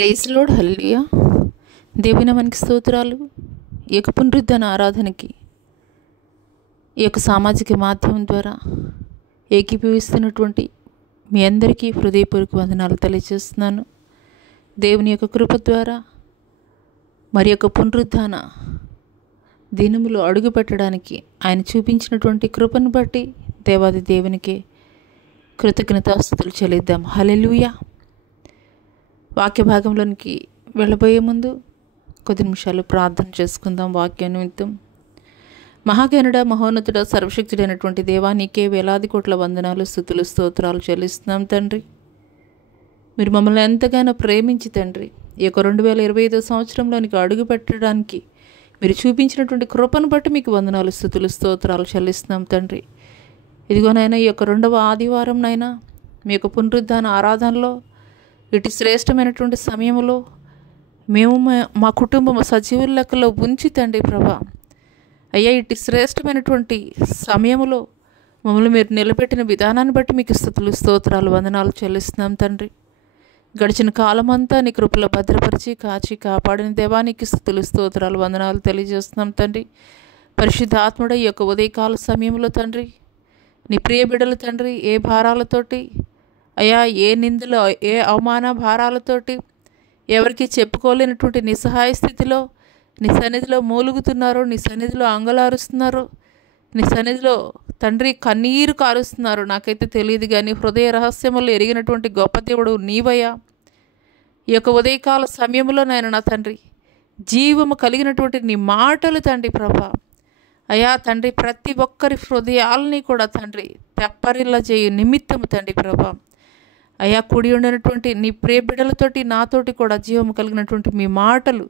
Praise lord, హల్లెలూయా. దేవుని మనకి స్తోత్రాలు. ఈ యొక్క పునరుద్ధాన ఆరాధనకి ఈ యొక్క సామాజిక మాధ్యమం ద్వారా ఏకీభవిస్తున్నటువంటి మీ అందరికీ హృదయపూర్వక వందనాలు తెలియజేస్తున్నాను. దేవుని యొక్క కృప ద్వారా మరి యొక్క పునరుద్ధాన దినములో అడుగు పెట్టడానికి ఆయన చూపించినటువంటి కృపను బట్టి దేవాది దేవునికి కృతజ్ఞతాస్తుతులు చెల్లిద్దాం. హల్లెలూయా. వాక్య భాగంలోనికి వెళ్ళబోయే ముందు కొద్ది నిమిషాలు ప్రార్థన చేసుకుందాం. వాక్య నిమిత్తం. మహాగణుడ, మహోన్నతుడ, సర్వశక్తుడైనటువంటి దేవా, నీకే వేలాది కోట్ల వందనాలు, స్తుతులు, స్తోత్రాలు చెల్లిస్తున్నాం తండ్రి. మీరు మమ్మల్ని ఎంతగానో ప్రేమించి తండ్రి ఈ యొక్క 2025 సంవత్సరంలోనికి అడుగు పెట్టడానికి మీరు చూపించినటువంటి కృపను బట్టి మీకు వందనాలు, స్తుతులు, స్తోత్రాలు చెల్లిస్తున్నాం తండ్రి. ఇదిగోనైనా ఈ యొక్క 2వ ఆదివారం నైనా మీ యొక్క పునరుద్ధాన ఆరాధనలో ఇటు శ్రేష్టమైనటువంటి సమయంలో మేము మా కుటుంబం సజీవుల లెక్కలో ఉంచి తండ్రి ప్రభా, అయ్యా ఇటు శ్రేష్టమైనటువంటి సమయంలో మమ్మల్ని మీరు నిలబెట్టిన విధానాన్ని బట్టి మీకు స్తుతులు, స్తోత్రాలు, వందనాలు చెల్లిస్తున్నాం తండ్రి. గడిచిన కాలమంతా నీ కృపలో భద్రపరిచి కాచి కాపాడిన దేవానికి స్తుతులు, స్తోత్రాలు, వందనాలు తెలియజేస్తున్నాం తండ్రి. పరిశుద్ధ ఆత్ముడ, ఈ యొక్క ఉదయకాల సమయంలో తండ్రి నీ ప్రియ బిడ్డలు తండ్రి ఏ భారాలతోటి అయ్యా, ఏ నిందలో, ఏ అవమాన భారాలతోటి ఎవరికి చెప్పుకోలేనటువంటి నిస్సహాయ స్థితిలో నీ సన్నిధిలో మూలుగుతున్నారో, నీ సన్నిధిలో అంగలారుస్తున్నారో, నీ సన్నిధిలో తండ్రి కన్నీరు కారుస్తున్నారు. నాకైతే తెలియదు కానీ హృదయ రహస్యములు ఎరిగినటువంటి గొప్ప దేవుడు నీవయ్యా. ఈ యొక్క ఉదయకాల సమయంలో నా తండ్రి జీవము కలిగినటువంటి నీ మాటలు తండ్రి ప్రభా, అయ్యా తండ్రి ప్రతి ఒక్కరి హృదయాలని కూడా తండ్రి తెప్పరిల్లా చేయు నిమిత్తము తండ్రి ప్రభా, అయ్యా కుడి ఉండినటువంటి నీ ప్రియ బిడ్డలతోటి నాతోటి కూడా జీవము కలిగినటువంటి మీ మాటలు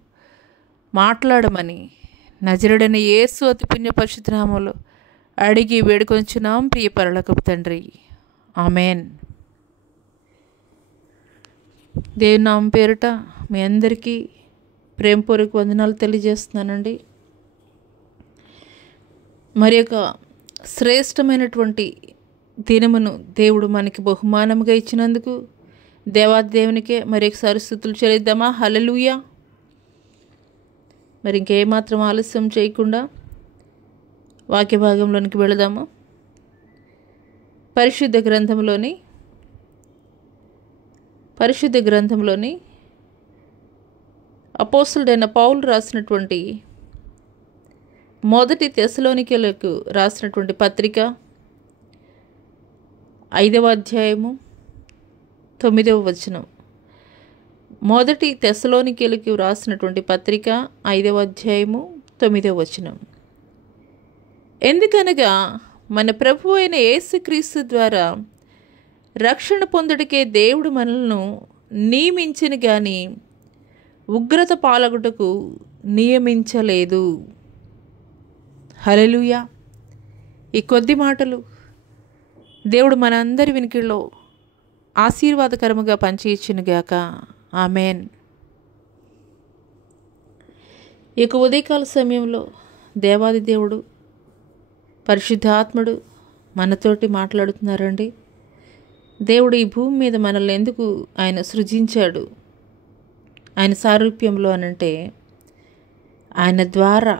మాట్లాడమని నజరుడైన యేసు అతి పుణ్య పరిశుద్ధ నామములో అడిగి వేడుకొంచున్నాం ప్రియ పరలోకపు తండ్రి, ఆమెన్. దేవుని నామం పేరిట మీ అందరికీ ప్రేమపూర్వక వందనాలు తెలియజేస్తున్నానండి. మరి యొక్క శ్రేష్టమైనటువంటి దినమును దేవుడు మనకి బహుమానముగా ఇచ్చినందుకు దేవాది దేవునికే మరి ఒకసారి స్తుతులు చెల్లిద్దామా? హల్లెలూయా. మరి ఇంకేమాత్రం ఆలస్యం చేయకుండా వాక్య భాగంలోనికి వెళదాము. పరిశుద్ధ గ్రంథంలోని అపోస్తలుడైన పౌలు రాసినటువంటి మొదటి తెస్సలోనికీయులకు రాసినటువంటి పత్రిక 5వ అధ్యాయము 9వ వచనం. మొదటి తెస్సలోనికీయులకు రాసినటువంటి పత్రిక 5వ అధ్యాయము 9వ వచనం. ఎందుకనగా మన ప్రభువు అయిన యేసుక్రీస్తు ద్వారా రక్షణ పొందుటకే దేవుడు మనలను నియమించిన గాని ఉగ్రత పాలగుటకు నియమించలేదు. హల్లెలూయా. ఈ కొద్ది మాటలు దేవుడు మనందరి వినికిడిలో ఆశీర్వాదకరముగా పనిచేయుచునుగాక. ఆమెన్. ఈ యొక్క ఉదయకాల సమయంలో దేవాది దేవుడు పరిశుద్ధాత్ముడు మనతోటి మాట్లాడుతున్నారండి. దేవుడు ఈ భూమి మీద మనల్ని ఎందుకు ఆయన సృజించాడు, ఆయన సారూప్యంలో అనంటే ఆయన ద్వారా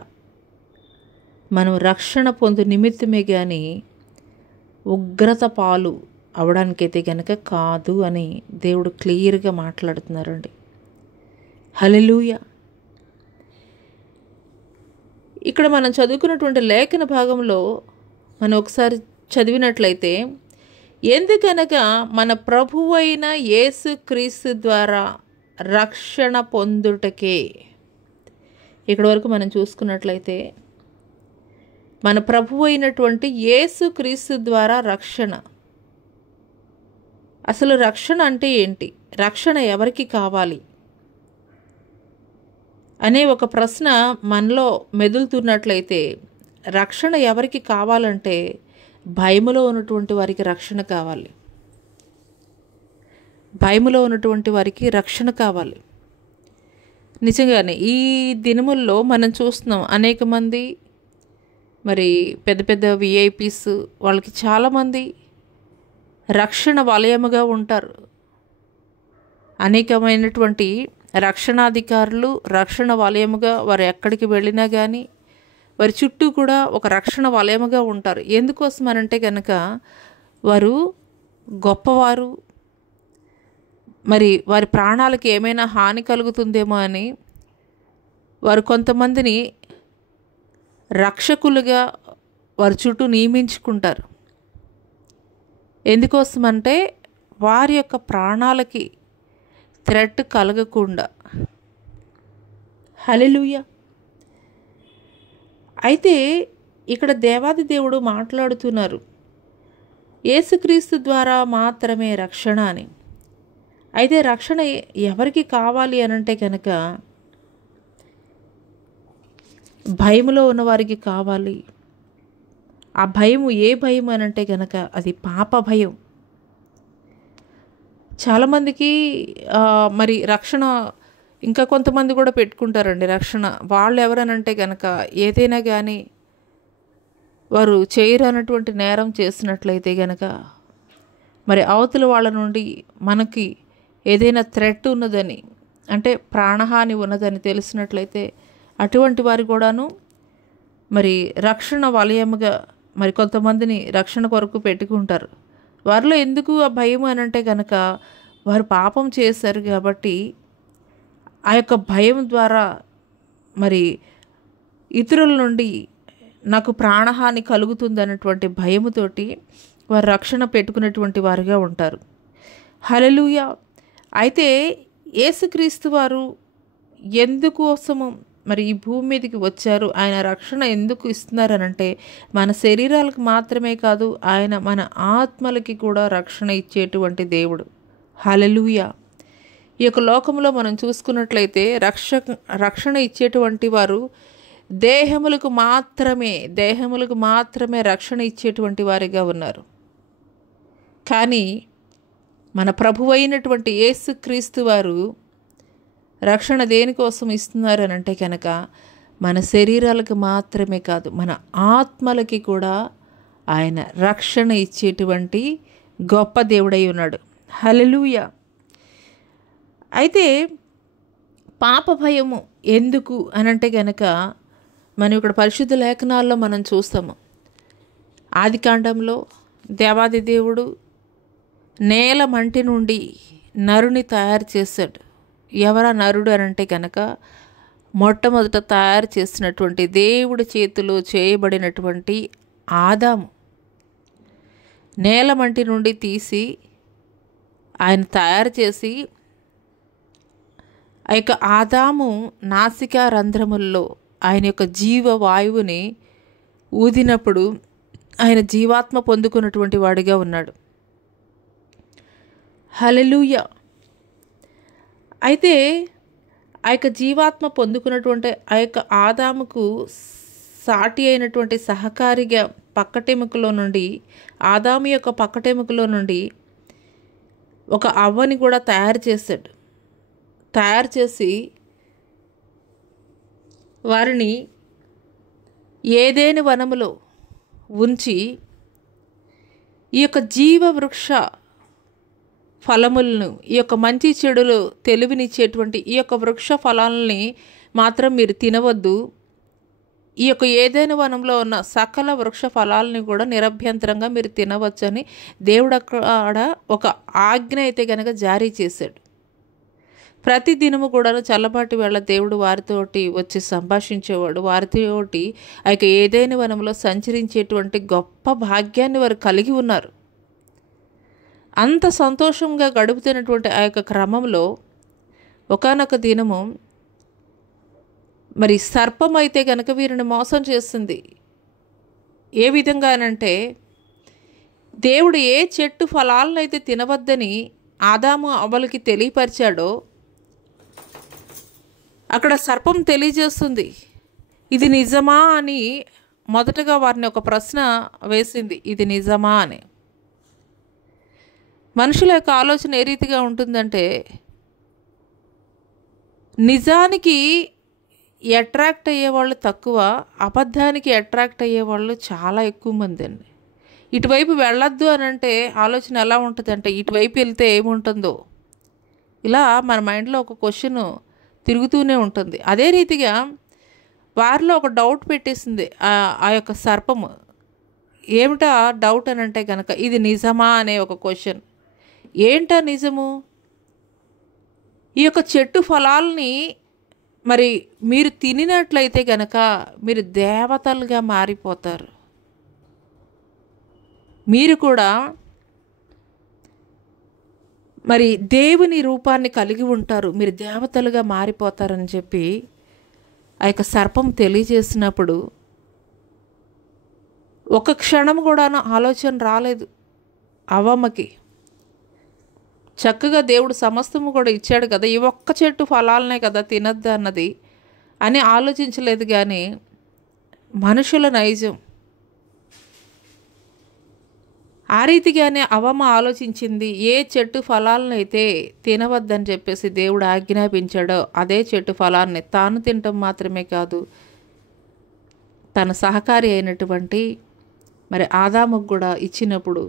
మనం రక్షణ పొందు నిమిత్తమే కానీ ఉగ్రత పాలు అవడానికైతే గనక కాదు అని దేవుడు క్లియర్గా మాట్లాడుతున్నారండి. హల్లెలూయా. ఇక్కడ మనం చదువుకున్నటువంటి లేఖన భాగంలో మనం ఒకసారి చదివినట్లయితే, ఎందుకనగా మన ప్రభువు అయిన యేసుక్రీస్తు ద్వారా రక్షణ పొందుటకే. ఇక్కడ వరకు మనం చూసుకున్నట్లయితే మన ప్రభువు అయినటువంటి యేసుక్రీస్తు ద్వారా రక్షణ. అసలు రక్షణ అంటే ఏంటి, రక్షణ ఎవరికి కావాలి అనే ఒక ప్రశ్న మనలో మెదులుతున్నట్లయితే, రక్షణ ఎవరికి కావాలంటే భయములో ఉన్నటువంటి వారికి రక్షణ కావాలి. భయములో ఉన్నటువంటి వారికి రక్షణ కావాలి. నిజంగానే ఈ దినముల్లో మనం చూస్తున్నాం అనేక మంది మరి పెద్ద పెద్ద విఐపీస్ వాళ్ళకి చాలామంది రక్షణ వలయముగా ఉంటారు. అనేకమైనటువంటి రక్షణాధికారులు రక్షణ వలయముగా వారు ఎక్కడికి వెళ్ళినా కానీ వారి చుట్టూ కూడా ఒక రక్షణ వలయముగా ఉంటారు. ఎందుకోసం అనంటే కనుక వారు గొప్పవారు, మరి వారి ప్రాణాలకి ఏమైనా హాని కలుగుతుందేమో అని వారు కొంతమందిని రక్షకులుగా వారి చుట్టూ నియమించుకుంటారు. ఎందుకోసమంటే వారి యొక్క ప్రాణాలకి థ్రెట్ కలగకుండా. హల్లెలూయా. అయితే ఇక్కడ దేవాది దేవుడు మాట్లాడుతున్నారు, యేసుక్రీస్తు ద్వారా మాత్రమే రక్షణ అని. అయితే రక్షణ ఎవరికి కావాలి అనంటే కనుక భయములో ఉన్నవారికి కావాలి. ఆ భయము ఏ భయం అనంటే కనుక అది పాప భయం. చాలామందికి మరి రక్షణ ఇంకా కొంతమంది కూడా పెట్టుకుంటారండి రక్షణ. వాళ్ళు ఎవరనంటే కనుక ఏదైనా కానీ వారు చేయరన్నటువంటి నేరం చేసినట్లయితే కనుక మరి అవతల వాళ్ళ నుండి మనకి ఏదైనా థ్రెట్ ఉన్నదని, అంటే ప్రాణహాని ఉన్నదని తెలిసినట్లయితే అటువంటి వారు కూడాను మరి రక్షణ వలయముగా మరి కొంతమందిని రక్షణ కొరకు పెట్టుకుంటారు. వారిలో ఎందుకు ఆ భయం అని అంటే కనుక వారు పాపం చేశారు కాబట్టి ఆ యొక్క భయం ద్వారా మరి ఇతరుల నుండి నాకు ప్రాణహాని కలుగుతుంది అన్నటువంటి భయముతోటి వారు రక్షణ పెట్టుకునేటువంటి వారుగా ఉంటారు. హల్లెలూయా. అయితే యేసుక్రీస్తు వారు ఎందుకోసము మరి ఈ భూమి మీదకి వచ్చారు, ఆయన రక్షణ ఎందుకు ఇస్తున్నారనంటే మన శరీరాలకు మాత్రమే కాదు, ఆయన మన ఆత్మలకి కూడా రక్షణ ఇచ్చేటువంటి దేవుడు. హల్లెలూయా. ఈ యొక్క లోకంలో మనం చూసుకున్నట్లయితే రక్షణ ఇచ్చేటువంటి వారు దేహములకు మాత్రమే రక్షణ ఇచ్చేటువంటి వారిగా ఉన్నారు. కానీ మన ప్రభువైనటువంటి యేసుక్రీస్తు వారు రక్షణ దేనికోసం ఇస్తున్నారు అని అంటే కనుక మన శరీరాలకు మాత్రమే కాదు, మన ఆత్మలకి కూడా ఆయన రక్షణ ఇచ్చేటువంటి గొప్ప దేవుడై ఉన్నాడు. హల్లెలూయా. అయితే పాప భయము ఎందుకు అనంటే కనుక మనం ఇక్కడ పరిశుద్ధ లేఖనాల్లో మనం చూస్తాము. ఆదికాండంలో దేవాది దేవుడు నేల మంటి నుండి నరుని తయారు చేశాడు. ఎవరా నరుడు అనంటే కనుక మొట్టమొదట తయారు చేసినటువంటి దేవుడి చేతిలో చేయబడినటువంటి ఆదాము. నేల మంటి నుండి తీసి ఆయన తయారు చేసి ఆ యొక్క ఆదాము నాసికా రంధ్రముల్లో ఆయన యొక్క జీవవాయువుని ఊదినప్పుడు ఆయన జీవాత్మ పొందుకున్నటువంటి వాడిగా ఉన్నాడు. హల్లెలూయా. అయితే ఆ యొక్క జీవాత్మ పొందుకున్నటువంటి ఆ యొక్క ఆదాముకు సాటి అయినటువంటి సహకారిగా ఆదాము యొక్క పక్కటెముకలో నుండి ఒక అవ్వని కూడా తయారు చేశాడు. తయారు చేసి వారిని ఏదేని వనములో ఉంచి ఈ యొక్క జీవవృక్ష ఫలములను, ఈ యొక్క మంచి చెడులు తెలివినిచ్చేటువంటి ఈ యొక్క వృక్ష ఫలాలని మాత్రం మీరు తినవద్దు, ఈ యొక్క ఏదైనా వనంలో ఉన్న సకల వృక్ష ఫలాలని కూడా నిరభ్యంతరంగా మీరు తినవచ్చని దేవుడు అక్కడ ఒక ఆజ్ఞ అయితే కనుక జారీ చేశాడు. ప్రతి దినము కూడా చల్లపాటి వేళ దేవుడు వారితోటి వచ్చి సంభాషించేవాడు. వారితోటి ఆ యొక్క ఏదైనా వనంలో సంచరించేటువంటి గొప్ప భాగ్యాన్ని వారు కలిగి ఉన్నారు. అంత సంతోషంగా గడుపుతున్నటువంటి ఆ యొక్క క్రమంలో ఒకానొక దినము మరి సర్పం అయితే కనుక వీరిని మోసం చేస్తుంది. ఏ విధంగానంటే దేవుడు ఏ చెట్టు ఫలాలను అయితే తినవద్దని ఆదాము అవ్వలకి తెలియపరిచాడో అక్కడ సర్పం తెలియజేస్తుంది. ఇది నిజమా అని మొదటగా వారిని ఒక ప్రశ్న వేసింది, ఇది నిజమా అని. మనుషుల యొక్క ఆలోచన ఏ రీతిగా ఉంటుందంటే నిజానికి అట్రాక్ట్ అయ్యేవాళ్ళు తక్కువ, అబద్ధానికి అట్రాక్ట్ అయ్యేవాళ్ళు చాలా ఎక్కువ మంది అండి. ఇటువైపు వెళ్ళొద్దు అని అంటే ఆలోచన ఎలా ఉంటుందంటే ఇటువైపు వెళ్తే ఏముంటుందో, ఇలా మన మైండ్లో ఒక క్వశ్చన్ తిరుగుతూనే ఉంటుంది. అదే రీతిగా వారిలో ఒక డౌట్ పెట్టేసింది ఆ యొక్క సర్పము. ఏమిటా డౌట్ అని అంటే కనుక, ఇది నిజమా అనే ఒక క్వశ్చన్. ఏంటా నిజము? ఈ యొక్క చెట్టు ఫలాల్ని మరి మీరు తినినట్లయితే కనుక మీరు దేవతలుగా మారిపోతారు, మీరు కూడా మరి దేవుని రూపాన్ని కలిగి ఉంటారు, మీరు దేవతలుగా మారిపోతారని చెప్పి ఆ యొక్క సర్పం తెలియజేసినప్పుడు ఒక క్షణం కూడాను ఆలోచన రాలేదు అవ్వమ్మకి. చక్కగా దేవుడు సమస్తము కూడా ఇచ్చాడు కదా, ఈ ఒక్క చెట్టు ఫలాలనే కదా తినద్దు అన్నది అని ఆలోచించలేదు. కానీ మనుషుల నైజం ఆ రీతిగానే అవ్వమ్మ ఆలోచించింది. ఏ చెట్టు ఫలాలను అయితే తినవద్దని చెప్పేసి దేవుడు ఆజ్ఞాపించాడో అదే చెట్టు ఫలాన్ని తాను తినటం మాత్రమే కాదు, తన సహకారి అయినటువంటి మరి ఆదాముకు కూడా ఇచ్చినప్పుడు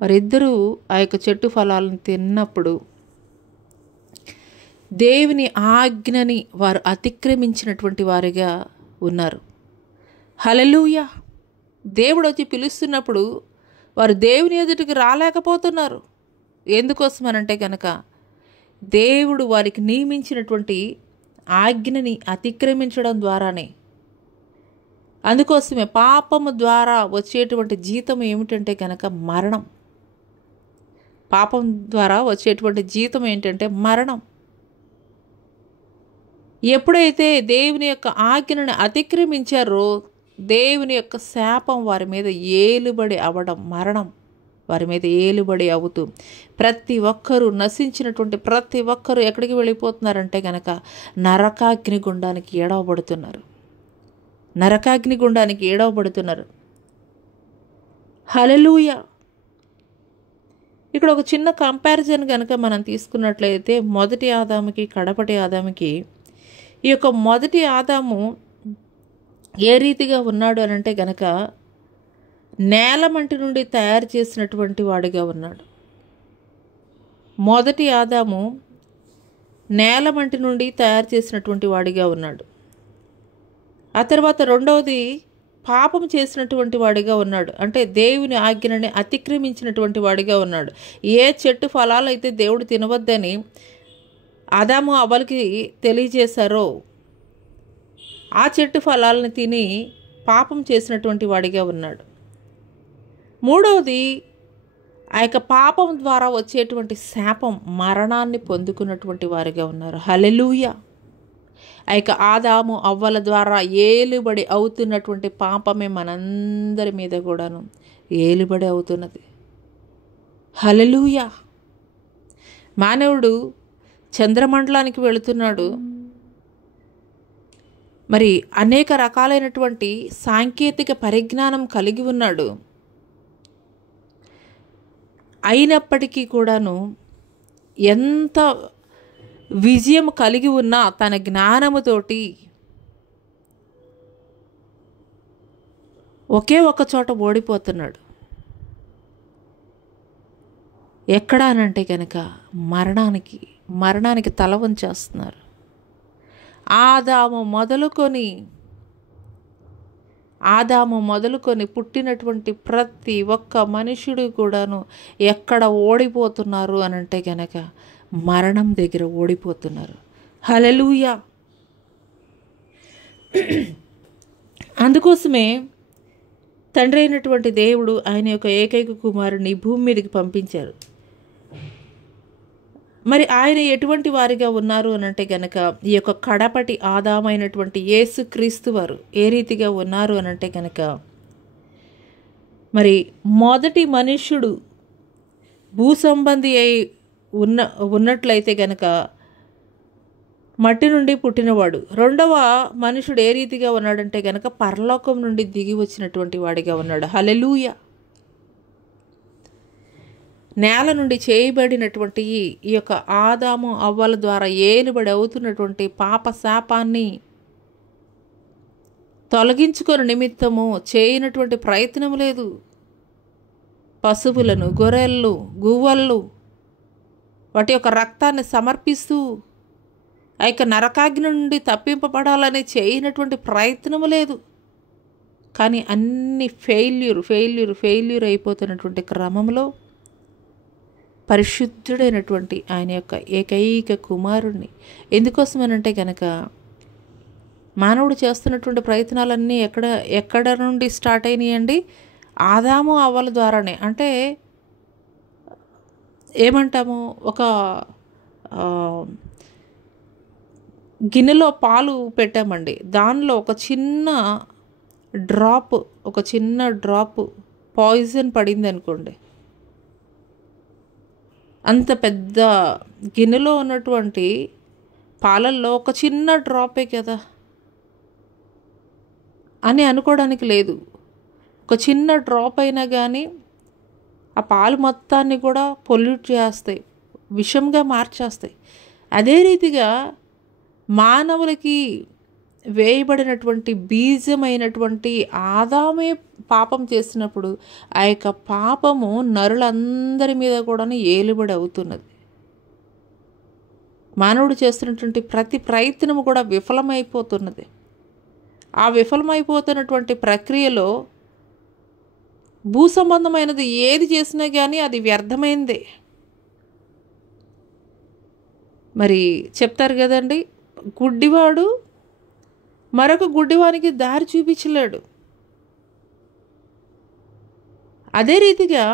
వారిద్దరూ ఆ యొక్క చెట్టు ఫలాలను తిన్నప్పుడు దేవుని ఆజ్ఞని వారు అతిక్రమించినటువంటి వారిగా ఉన్నారు. హల్లెలూయా. దేవుడు వచ్చి పిలుస్తున్నప్పుడు వారు దేవుని ఎదుటికి రాలేకపోతున్నారు. ఎందుకోసమనంటే కనుక దేవుడు వారికి నియమించినటువంటి ఆజ్ఞని అతిక్రమించడం ద్వారానే. అందుకోసమే పాపము ద్వారా వచ్చేటువంటి జీతం ఏమిటంటే కనుక మరణం. పాపం ద్వారా వచ్చేటువంటి జీతం ఏంటంటే మరణం. ఎప్పుడైతే దేవుని యొక్క ఆజ్ఞను అతిక్రమించారో దేవుని యొక్క శాపం వారి మీద ఏలుబడి అవ్వడం, మరణం వారి మీద ఏలుబడి అవుతూ ప్రతి ఒక్కరూ నశించినటువంటి ప్రతి ఒక్కరూ ఎక్కడికి వెళ్ళిపోతున్నారంటే కనుక నరకాగ్ని గుండానికి ఏడవబడుతున్నారు, నరకాగ్ని గుండానికి ఏడవబడుతున్నారు. హల్లెలూయా. ఇక్కడ ఒక చిన్న కంపారిజన్ కనుక మనం తీసుకున్నట్లయితే మొదటి ఆదాముకి కడపటి ఆదాముకి, ఈ యొక్క మొదటి ఆదాము ఏ రీతిగా ఉన్నాడు అని అంటే కనుక నేలమంటి నుండి తయారు చేసినటువంటి వాడిగా ఉన్నాడు. మొదటి ఆదాము నేలమంటి నుండి తయారు చేసినటువంటి వాడిగా ఉన్నాడు. ఆ తర్వాత రెండవది పాపం చేసినటువంటి వాడిగా ఉన్నాడు, అంటే దేవుని ఆజ్ఞని అతిక్రమించినటువంటి వాడిగా ఉన్నాడు. ఏ చెట్టు ఫలాలు అయితే దేవుడు తినవద్దని ఆదాము అవ్వలకి తెలియజేశారో ఆ చెట్టు ఫలాలను తిని పాపం చేసినటువంటి వాడిగా ఉన్నాడు. మూడవది ఆ యొక్క పాపం ద్వారా వచ్చేటువంటి శాపం, మరణాన్ని పొందుకున్నటువంటి వారిగా ఉన్నారు. హల్లెలూయా. ఆ యొక్క ఆదాము అవ్వల ద్వారా ఏలుబడి అవుతున్నటువంటి పాపమే మనందరి మీద కూడాను ఏలుబడి అవుతున్నది. హల్లెలూయా. మానవుడు చంద్రమండలానికి వెళుతున్నాడు, మరి అనేక రకాలైనటువంటి సాంకేతిక పరిజ్ఞానం కలిగి ఉన్నాడు. అయినప్పటికీ కూడాను ఎంత విజయం కలిగి ఉన్నా తన జ్ఞానముతోటి ఒకే ఒక చోట ఓడిపోతున్నాడు. ఎక్కడ అనంటే కనుక మరణానికి తల వంచేస్తున్నారు. ఆదాము మొదలుకొని పుట్టినటువంటి ప్రతి ఒక్క మనుషుడు కూడాను ఎక్కడ ఓడిపోతున్నారు అనంటే గనక మరణం దగ్గర ఓడిపోతున్నారు. హల్లెలూయా. అందుకోసమే తండ్రి అయినటువంటి దేవుడు ఆయన యొక్క ఏకైక కుమారుని భూమి మీదకి పంపించారు. మరి ఆయన ఎటువంటి వారిగా ఉన్నారు అనంటే గనక ఈ యొక్క కడపటి ఆదామైనటువంటి యేసుక్రీస్తు వారు ఏ రీతిగా ఉన్నారు అనంటే గనక, మరి మొదటి మనుష్యుడు భూసంబంధి అయి ఉన్నట్లయితే గనక మట్టి నుండి పుట్టినవాడు. రెండవ మనుషుడు ఏ రీతిగా ఉన్నాడంటే గనక పరలోకం నుండి దిగి వచ్చినటువంటి వాడిగా ఉన్నాడు. హల్లెలూయా. నేల నుండి చేయబడినటువంటి ఈ యొక్క ఆదాము అవ్వల ద్వారా ఏలుబడి అవుతున్నటువంటి పాప శాపాన్ని తొలగించుకొని నిమిత్తము చేయనటువంటి ప్రయత్నం లేదు. పశువులను, గొర్రెళ్ళు, గువ్వళ్ళు వాటి యొక్క రక్తాన్ని సమర్పిస్తూ ఆ యొక్క నరకాగ్ని నుండి తప్పింపబడాలని చేయనటువంటి ప్రయత్నము లేదు. కానీ అన్ని ఫెయిల్యూర్ అయిపోతున్నటువంటి క్రమంలో పరిశుద్ధుడైనటువంటి ఆయన యొక్క ఏకైక కుమారుణ్ణి, ఎందుకోసమనంటే కనుక మానవుడు చేస్తున్నటువంటి ప్రయత్నాలన్నీ ఎక్కడ నుండి స్టార్ట్ అయినాయండి? ఆదాము అవ్వల ద్వారానే. అంటే ఏమంటాము, ఒక గిన్నెలో పాలు పెట్టామండి, దానిలో ఒక చిన్న డ్రాప్ పాయిజన్ పడింది అనుకోండి, అంత పెద్ద గిన్నెలో ఉన్నటువంటి పాలల్లో ఒక చిన్న డ్రాపే కదా అని అనుకోవడానికి లేదు. ఒక చిన్న డ్రాప్ అయినా కానీ ఆ పాలు మొత్తాన్ని కూడా పొల్యూట్ చేస్తాయి, విషంగా మార్చేస్తాయి. అదే రీతిగా మానవులకి వేయబడినటువంటి బీజమైనటువంటి ఆదామే పాపం చేసినప్పుడు ఆ యొక్క పాపము నరులందరి మీద కూడా ఏలుబడి అవుతున్నది. మానవుడు చేస్తున్నటువంటి ప్రతి ప్రయత్నము కూడా విఫలమైపోతున్నది. ఆ విఫలమైపోతున్నటువంటి ప్రక్రియలో భూ సంబంధమైనది ఏది చేసినా కానీ అది వ్యర్థమైందే. మరి చెప్తారు కదండి, గుడ్డివాడు మరొక గుడ్డివానికి దారి చూపించలేడు. అదే రీతిగా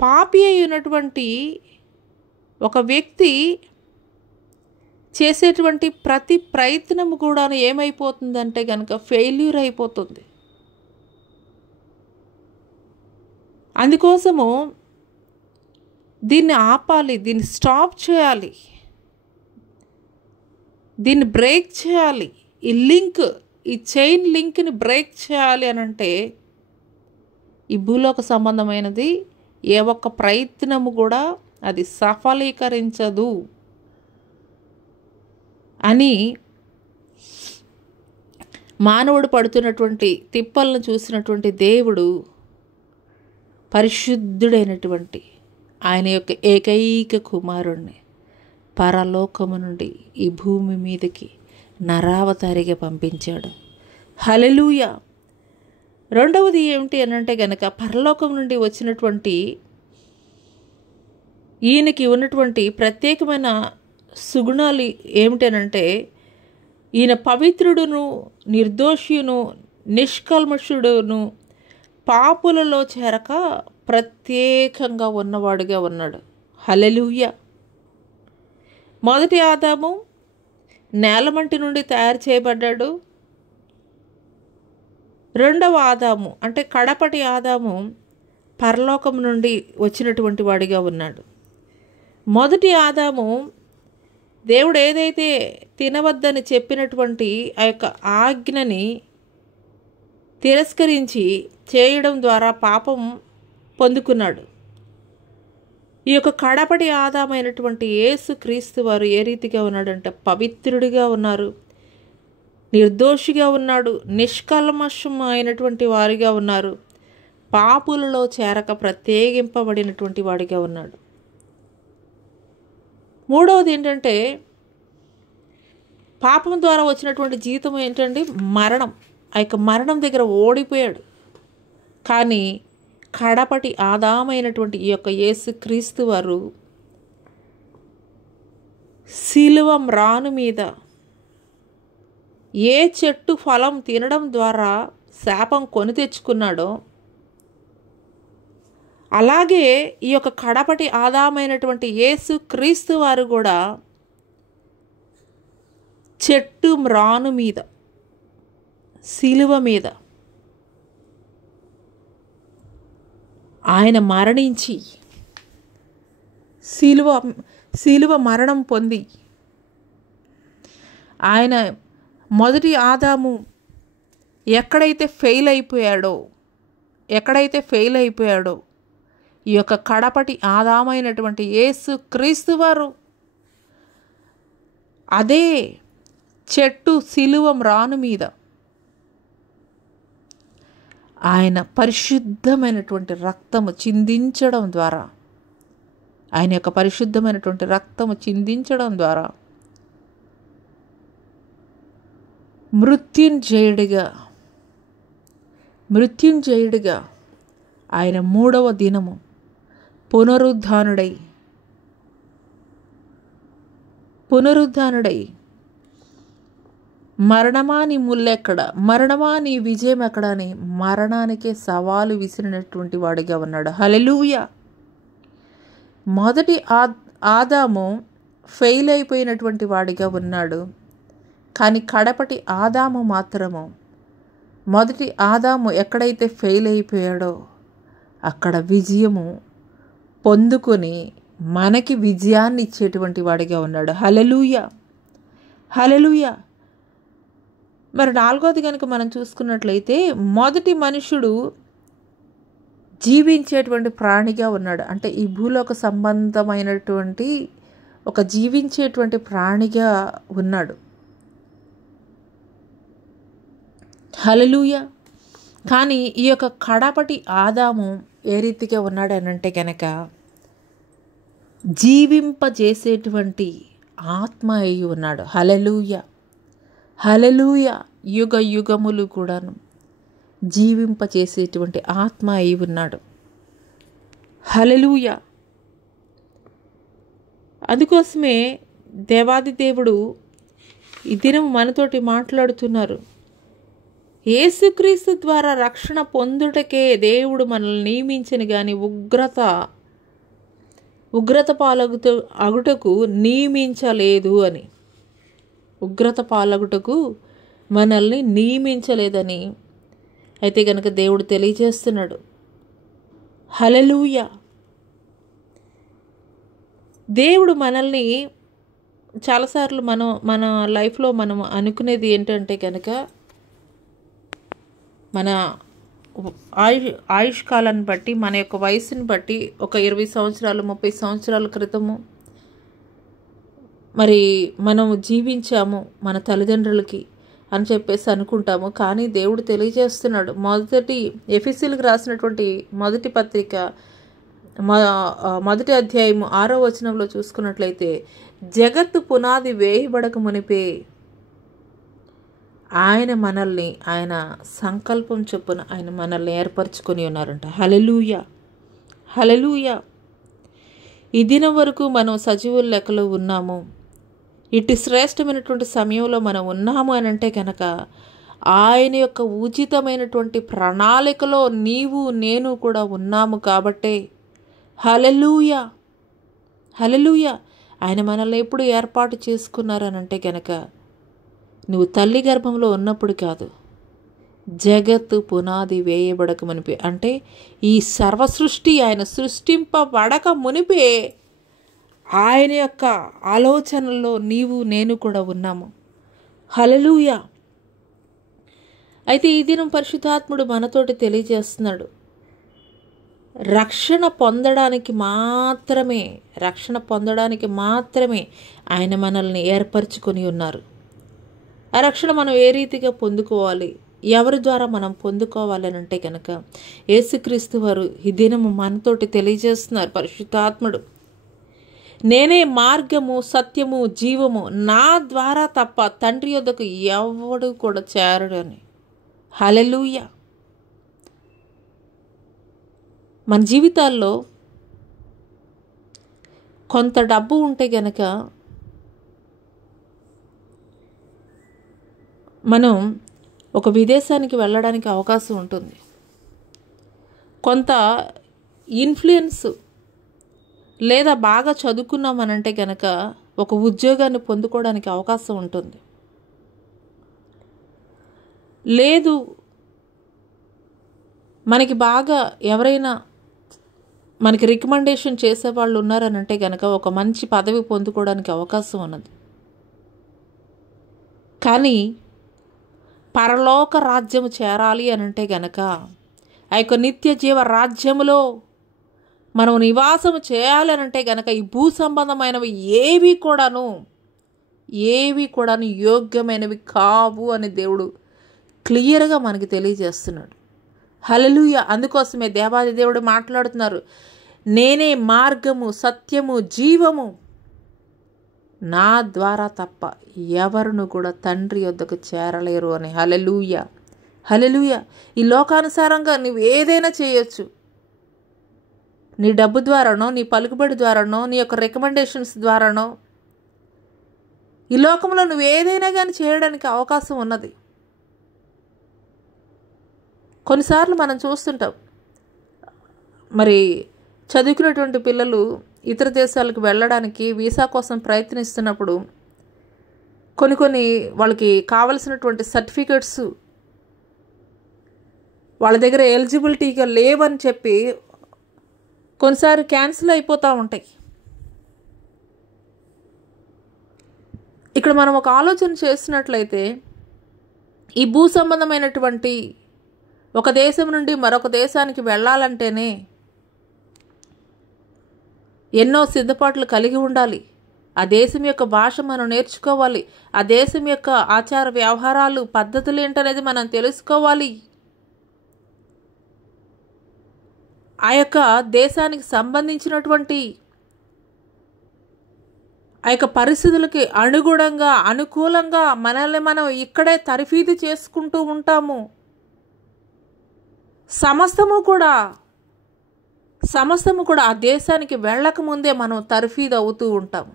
పాపి అయినటువంటి ఒక వ్యక్తి చేసేటువంటి ప్రతి ప్రయత్నం కూడా ఏమైపోతుందంటే కనుక ఫెయిల్యూర్ అయిపోతుంది. అందుకోసము దీన్ని ఆపాలి, దీన్ని స్టాప్ చేయాలి, దీన్ని బ్రేక్ చేయాలి. ఈ చైన్ లింక్ని బ్రేక్ చేయాలి అని అంటే ఈ భూలోక సంబంధమైనది ఏ ఒక్క ప్రయత్నము కూడా అది సఫలీకరించదు అని మానవుడు పడుతున్నటువంటి తిప్పలను చూసినటువంటి దేవుడు పరిశుద్ధుడైనటువంటి ఆయన యొక్క ఏకైక కుమారుణ్ణి పరలోకము నుండి ఈ భూమి మీదకి నరావతారిగా పంపించాడు. హల్లెలూయా. రెండవది ఏమిటి అనంటే గనక పరలోకం నుండి వచ్చినటువంటి ఈయనకి ఉన్నటువంటి ప్రత్యేకమైన సుగుణాలు ఏమిటనంటే ఈయన పవిత్రుడును, నిర్దోషియును, నిష్కల్మషుడును, పాపులలో చేరక ప్రత్యేకంగా ఉన్నవాడుగా ఉన్నాడు. హల్లెలూయా. మొదటి ఆదాము నేలమంటి నుండి తయారు చేయబడ్డాడు. రెండవ ఆదాము అంటే కడపటి ఆదాము పరలోకం నుండి వచ్చినటువంటి వాడిగా ఉన్నాడు. మొదటి ఆదాము దేవుడు ఏదైతే తినవద్దని చెప్పినటువంటి ఆ యొక్క ఆజ్ఞని తిరస్కరించి చేయడం ద్వారా పాపం పొందుకున్నాడు. ఈ యొక్క కడపటి ఆదామైనటువంటి యేసు క్రీస్తు వారు ఏ రీతిగా ఉన్నాడంటే పవిత్రుడిగా ఉన్నారు, నిర్దోషిగా ఉన్నాడు, నిష్కల్మషం అయినటువంటి వారిగా ఉన్నారు, పాపులలో చేరక ప్రత్యేకింపబడినటువంటి వాడిగా ఉన్నాడు. మూడవది ఏంటంటే పాపం ద్వారా వచ్చినటువంటి జీతం ఏంటంటే మరణం. ఆ యొక్క మరణం దగ్గర ఓడిపోయాడు. కానీ కడపటి ఆదామైనటువంటి ఈ యొక్క యేసు క్రీస్తు వారు శిలువ మ్రాను మీద ఏ చెట్టు ఫలం తినడం ద్వారా శాపం కొని తెచ్చుకున్నాడో అలాగే ఈ యొక్క కడపటి ఆదామైనటువంటి యేసు క్రీస్తు వారు కూడా చెట్టు మ్రాను మీద శిలువ మీద ఆయన మరణించి శిలువ మరణం పొంది ఆయన మొదటి ఆదాము ఎక్కడైతే ఫెయిల్ అయిపోయాడో ఈ యొక్క కడపటి ఆదామైనటువంటి యేసు క్రీస్తు వారు అదే చెట్టు శిలువ మ్రాను మీద ఆయన పరిశుద్ధమైనటువంటి రక్తము చిందించడం ద్వారా ఆయన యొక్క పరిశుద్ధమైనటువంటి రక్తము చిందించడం ద్వారా మృత్యుంజయుడిగా ఆయన 3వ దినము పునరుద్ధానుడై మరణమా నీ ముల్లెక్కడ, మరణమా నీ విజయం ఎక్కడ అని మరణానికే సవాలు విసిరినటువంటి వాడిగా ఉన్నాడు. హల్లెలూయా. మొదటి ఆదాము ఫెయిల్ అయిపోయినటువంటి వాడిగా ఉన్నాడు. కానీ కడపటి ఆదాము మాత్రము, మొదటి ఆదాము ఎక్కడైతే ఫెయిల్ అయిపోయాడో అక్కడ విజయము పొందుకొని మనకి విజయాన్ని ఇచ్చేటువంటి వాడిగా ఉన్నాడు. హల్లెలూయా, హల్లెలూయా. మరి 4వది కనుక మనం చూసుకున్నట్లయితే మొదటి మనుషుడు జీవించేటువంటి ప్రాణిగా ఉన్నాడు. అంటే ఈ భూలోక సంబంధమైనటువంటి ఒక జీవించేటువంటి ప్రాణిగా ఉన్నాడు. హల్లెలూయా. కానీ ఈ యొక్క కడపటి ఆదాము ఏ రీతిగా ఉన్నాడు అని అంటే కనుక జీవింపజేసేటువంటి ఆత్మ అయి ఉన్నాడు. హల్లెలూయా, హల్లెలూయా. యుగ యుగములు కూడాను జీవింపచేసేటువంటి ఆత్మ అయి ఉన్నాడు. హల్లెలూయా. అందుకోసమే దేవాది దేవుడు ఈ దినం మనతోటి మాట్లాడుతున్నారు. యేసుక్రీస్తు ద్వారా రక్షణ పొందుటకే దేవుడు మనల్ని నియమించని కానీ ఉగ్రత పాలగుటకు నియమించలేదు అని, ఉగ్రత పాలగుటకు మనల్ని నియమించలేదని అయితే కనుక దేవుడు తెలియజేస్తున్నాడు. హల్లెలూయా. దేవుడు మనల్ని చాలాసార్లు మన లైఫ్లో మనం అనుకునేది ఏంటంటే కనుక మన ఆయుష్ కాలాన్ని బట్టి, మన యొక్క వయసుని బట్టి ఒక 20 సంవత్సరాలు 30 సంవత్సరాల క్రితము మరి మనం జీవించాము మన తల్లిదండ్రులకి అని చెప్పేసి అనుకుంటాము. కానీ దేవుడు తెలియజేస్తున్నాడు. మొదటి ఎఫెసీయులకు రాసినటువంటి మొదటి పత్రిక మొదటి అధ్యాయము 6వ వచనంలో చూసుకున్నట్లయితే జగత్తు పునాది వేయబడక మునిపే ఆయన సంకల్పం చొప్పున ఆయన మనల్ని ఏర్పరచుకొని ఉన్నారంట. హల్లెలూయా, హల్లెలూయా. ఈ దినం వరకు మనం సజీవుల లెక్కలో ఉన్నాము. ఇటు శ్రేష్టమైనటువంటి సమయంలో మనం ఉన్నాము అని అంటే కనుక ఆయన యొక్క ఉచితమైనటువంటి ప్రణాళికలో నీవు నేను కూడా ఉన్నాము కాబట్టే. హల్లెలూయా, హల్లెలూయా. ఆయన మనల్ని ఎప్పుడు ఏర్పాటు చేసుకున్నారనంటే కనుక నువ్వు తల్లి గర్భంలో ఉన్నప్పుడు కాదు, జగత్తు పునాది వేయబడక మునిపే, అంటే ఈ సర్వసృష్టి ఆయన సృష్టింపబడక మునిపే ఆయన యొక్క ఆలోచనల్లో నీవు నేను కూడా ఉన్నాము. హల్లెలూయా. అయితే ఈ దినం పరిశుద్ధాత్ముడు మనతోటి తెలియజేస్తున్నాడు, రక్షణ పొందడానికి మాత్రమే ఆయన మనల్ని ఏర్పరచుకొని ఉన్నారు. ఆ రక్షణ మనం ఏ రీతిగా పొందుకోవాలి, ఎవరి ద్వారా మనం పొందుకోవాలి అని అంటే కనుక యేసుక్రీస్తు వారు ఈ దినము మనతోటి తెలియజేస్తున్నారు. పరిశుద్ధాత్ముడు, నేనే మార్గము సత్యము జీవము, నా ద్వారా తప్ప తండ్రి యొద్దకు ఎవడు కూడా చేరడు అని. హల్లెలూయా. మన జీవితాల్లో కొంత డబ్బు ఉంటే గనక మనం ఒక విదేశానికి వెళ్ళడానికి అవకాశం ఉంటుంది. కొంత ఇన్ఫ్లుయెన్స్ లేదా బాగా చదువుకున్నామనంటే కనుక ఒక ఉద్యోగాన్ని పొందుకోవడానికి అవకాశం ఉంటుంది. లేదు, మనకి బాగా ఎవరైనా మనకి రికమెండేషన్ చేసేవాళ్ళు ఉన్నారనంటే కనుక ఒక మంచి పదవి పొందుకోవడానికి అవకాశం ఉన్నది. కానీ పరలోక రాజ్యము చేరాలి అనంటే గనక ఆ యొక్క నిత్య జీవ రాజ్యములో మనం నివాసము చేయాలి అనంటే గనక ఈ భూ సంబంధమైనవి ఏవి కూడాను యోగ్యమైనవి కావు అని దేవుడు క్లియర్గా మనకి తెలియజేస్తున్నాడు. హల్లెలూయా. అందుకోసమే దేవాది దేవుడు మాట్లాడుతున్నారు, నేనే మార్గము, సత్యము, జీవము, నా ద్వారా తప్ప ఎవరును కూడా తండ్రి యొద్దకు చేరలేరు అని. హల్లెలూయా, హల్లెలూయా. ఈ లోకానుసారంగా నువ్వు ఏదైనా చేయొచ్చు. నీ డబ్బు ద్వారానో, నీ పలుకుబడి ద్వారానో, నీ యొక్క రికమెండేషన్స్ ద్వారానో ఈ లోకంలో నువ్వు ఏదైనా కానీ చేయడానికి అవకాశం ఉన్నది. కొన్నిసార్లు మనం చూస్తుంటాం, మరి చదువుకునేటువంటి పిల్లలు ఇతర దేశాలకు వెళ్ళడానికి వీసా కోసం ప్రయత్నిస్తున్నప్పుడు కొన్ని వాళ్ళకి కావలసినటువంటి సర్టిఫికెట్స్ వాళ్ళ దగ్గర ఎలిజిబిలిటీగా లేవని చెప్పి కొన్నిసార్లు క్యాన్సిల్ అయిపోతూ ఉంటాయి. ఇక్కడ మనం ఒక ఆలోచన చేసినట్లయితే ఈ భూ సంబంధమైనటువంటి ఒక దేశం నుండి మరొక దేశానికి వెళ్ళాలంటేనే ఎన్నో సిద్ధపాట్లు కలిగి ఉండాలి. ఆ దేశం యొక్క భాష మనం నేర్చుకోవాలి. ఆ దేశం యొక్క ఆచార వ్యవహారాలు, పద్ధతులు ఏంటనేది మనం తెలుసుకోవాలి. ఆ యొక్క దేశానికి సంబంధించినటువంటి ఆ యొక్క పరిస్థితులకి అనుగుణంగా, అనుకూలంగా మనల్ని మనం ఇక్కడే తర్ఫీదు చేసుకుంటూ ఉంటాము. సమస్తము కూడా ఆ దేశానికి వెళ్ళకముందే మనం తర్ఫీదు అవుతూ ఉంటాం.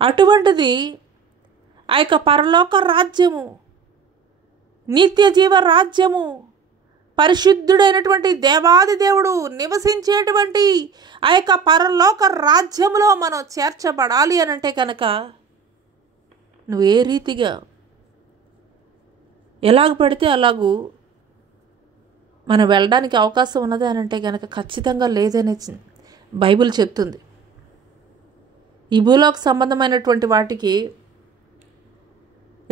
అటువంటిది ఆ యొక్క పరలోక రాజ్యము, నిత్య జీవ రాజ్యము, పరిశుద్ధుడైనటువంటి దేవాది దేవుడు నివసించేటువంటి ఆ యొక్క పరలోక రాజ్యంలో మనం చేర్చబడాలి అని అంటే కనుక నువ్వు ఏ రీతిగా ఎలాగ పడితే అలాగూ మనం వెళ్ళడానికి అవకాశం ఉన్నది అని అంటే కనుక ఖచ్చితంగా లేదని బైబిల్ చెప్తుంది. ఈ భూలోక సంబంధమైనటువంటి వాటికి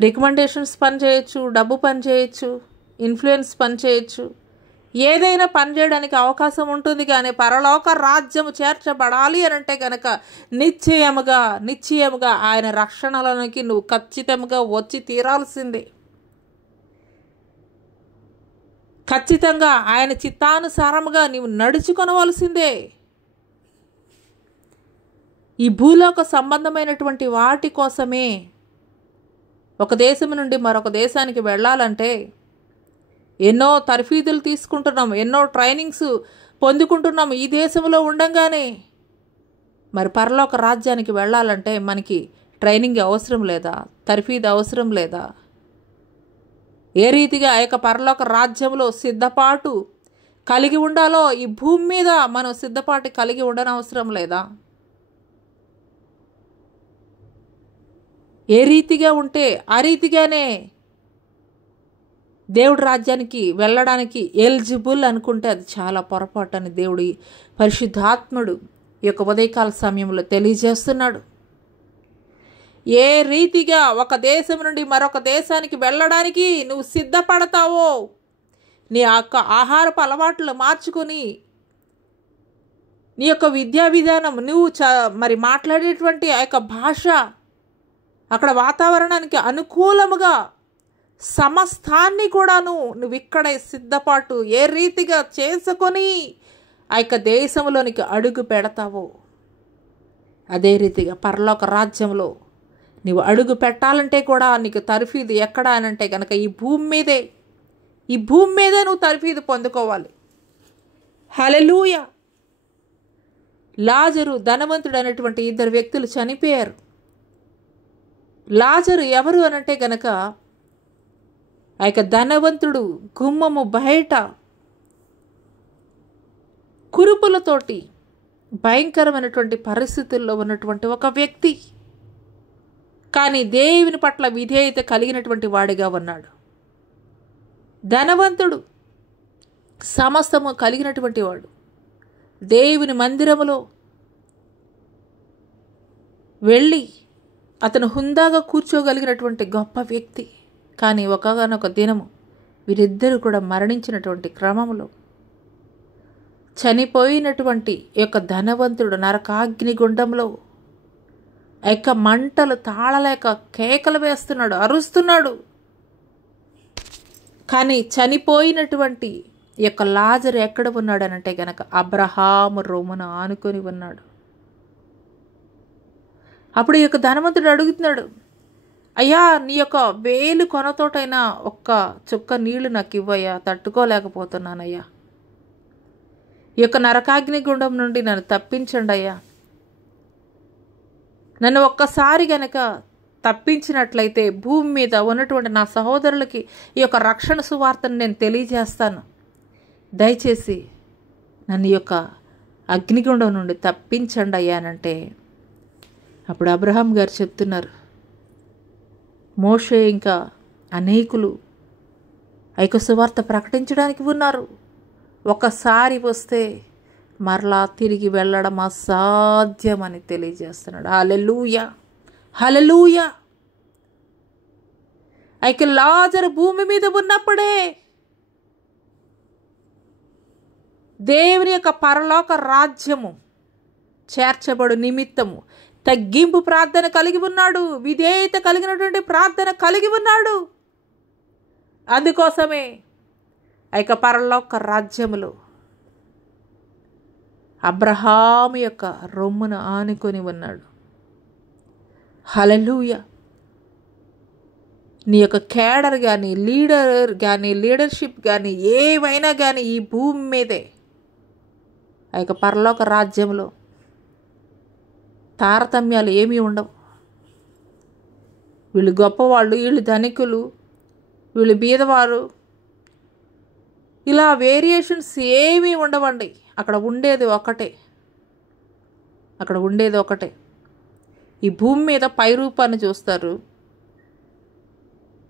రికమెండేషన్స్ పని చేయొచ్చు, డబ్బు పని చేయొచ్చు, ఇన్ఫ్లుయెన్స్ పని చేయొచ్చు, ఏదైనా పని చేయడానికి అవకాశం ఉంటుంది. కానీ పరలోక రాజ్యము చేర్చబడాలి అని అంటే కనుక నిశ్చయముగా ఆయన రక్షణలోనికి నువ్వు ఖచ్చితంగా వచ్చి తీరాల్సిందే. ఖచ్చితంగా ఆయన చిత్తానుసారముగా నీవు నడుచుకొనవలసిందే. ఈ భూలోక సంబంధమైనటువంటి వాటి కోసమే ఒక దేశం నుండి మరొక దేశానికి వెళ్ళాలంటే ఎన్నో తర్ఫీదులు తీసుకుంటున్నాం, ఎన్నో ట్రైనింగ్స్ పొందుకుంటున్నాం ఈ దేశంలో ఉండంగానే. మరి పరలోక రాజ్యానికి వెళ్ళాలంటే మనకి ట్రైనింగ్ అవసరం లేదా? తర్ఫీదు అవసరం లేదా? ఏ రీతిగా ఆ యొక్క పరలోక రాజ్యంలో సిద్ధపాటు కలిగి ఉండాలో ఈ భూమి మీద మనం సిద్ధపాటు కలిగి ఉండనవసరం లేదా? ఏ రీతిగా ఉంటే ఆ రీతిగానే దేవుడి రాజ్యానికి వెళ్ళడానికి ఎలిజిబుల్ అనుకుంటే అది చాలా పొరపాటు అని దేవుడి పరిశుద్ధాత్ముడు ఈ యొక్క ఉదయకాల సమయంలో తెలియజేస్తున్నాడు. ఏ రీతిగా ఒక దేశం నుండి మరొక దేశానికి వెళ్ళడానికి నువ్వు సిద్ధపడతావో, నీ యొక్క ఆహారపు అలవాట్లు మార్చుకొని, నీ యొక్క విద్యా విధానం, నువ్వు మరి మాట్లాడేటువంటి ఆ యొక్క భాష, అక్కడ వాతావరణానికి అనుకూలముగా సమస్తాన్ని కూడాను నువ్వు ఇక్కడే సిద్ధపాటు ఏ రీతిగా చేసుకొని ఆ యొక్క దేశంలోనికి అడుగు పెడతావో అదే రీతిగా పరలోక రాజ్యంలో నువ్వు అడుగు పెట్టాలంటే కూడా నీకు తర్ఫీదు ఎక్కడ అనంటే కనుక ఈ భూమి మీదే నువ్వు తర్ఫీదు పొందుకోవాలి. హల్లెలూయా. లాజరు, ధనవంతుడు అనేటువంటి ఇద్దరు వ్యక్తులు చనిపోయారు. లాజరు ఎవరు అనంటే కనుక ఆ యొక్క ధనవంతుడు గుమ్మము బయట కురుపులతోటి భయంకరమైనటువంటి పరిస్థితుల్లో ఉన్నటువంటి ఒక వ్యక్తి, కానీ దేవుని పట్ల విధేయత కలిగినటువంటి వాడిగా ఉన్నాడు. ధనవంతుడు, సమస్తము కలిగినటువంటి వాడు, దేవుని మందిరములో వెళ్ళి అతను హుందాగా కూర్చోగలిగినటువంటి గొప్ప వ్యక్తి. కానీ ఒకగానొక దినము వీరిద్దరూ కూడా మరణించినటువంటి క్రమంలో చనిపోయినటువంటి యొక్క ధనవంతుడు నరకాగ్ని గుండంలో ఆ యొక్క మంటలు తాళలేక కేకలు వేస్తున్నాడు, అరుస్తున్నాడు. కానీ చనిపోయినటువంటి ఈ యొక్క లాజరు ఎక్కడ ఉన్నాడనంటే గనక అబ్రహాము రొమ్మున ఆనుకొని ఉన్నాడు. అప్పుడు ఈ యొక్క ధనవంతుడు అడుగుతున్నాడు, అయ్యా నీ యొక్క వేలు కొనతోటైనా ఒక్క చుక్క నీళ్లు నాకు ఇవ్వయ్యా, తట్టుకోలేకపోతున్నానయ్యా, ఈ యొక్క నరకాగ్ని గుండం నుండి నన్ను తప్పించండి అయ్యా, నన్ను ఒక్కసారి గనక తప్పించినట్లయితే భూమి మీద ఉన్నటువంటి నా సహోదరులకి ఈ యొక్క రక్షణ సువార్తను నేను తెలియజేస్తాను, దయచేసి నన్ను ఈ యొక్క అగ్నిగుండం నుండి తప్పించండి అయ్యానంటే అప్పుడు అబ్రహాం గారు చెప్తున్నారు, మోషే ఇంకా అనేకులు ఆ యొక్క సువార్త ప్రకటించడానికి ఉన్నారు, ఒకసారి వస్తే మరలా తిరిగి వెళ్ళడం అసాధ్యమని తెలియజేస్తున్నాడు. హల్లెలూయా, హల్లెలూయా. ఆ యొక్క లాజరు భూమి మీద ఉన్నప్పుడే దేవుని యొక్క పరలోక రాజ్యము చేర్చబడు నిమిత్తము తగ్గింపు ప్రార్థన కలిగి ఉన్నాడు, విధేయత కలిగినటువంటి ప్రార్థన కలిగి ఉన్నాడు. అందుకోసమే ఆ యొక్క పరలోక రాజ్యములో అబ్రహాము యొక్క రొమ్మును ఆనుకొని ఉన్నాడు. హల్లెలూయా. నీ యొక్క కేడర్ కానీ లీడర్ కానీ లీడర్షిప్ కానీ ఏవైనా కానీ ఈ భూమి మీదే ఆ యొక్క పరలోక రాజ్యంలో తారతమ్యాలు ఏమీ ఉండవు. వీళ్ళు గొప్పవాళ్ళు, వీళ్ళు ధనికులు, వీళ్ళు బీదవారు, ఇలా వేరియేషన్స్ ఏమీ ఉండవండి. అక్కడ ఉండేది ఒకటే, అక్కడ ఉండేది ఒకటే. ఈ భూమి మీద పై రూపాన్ని చూస్తారు,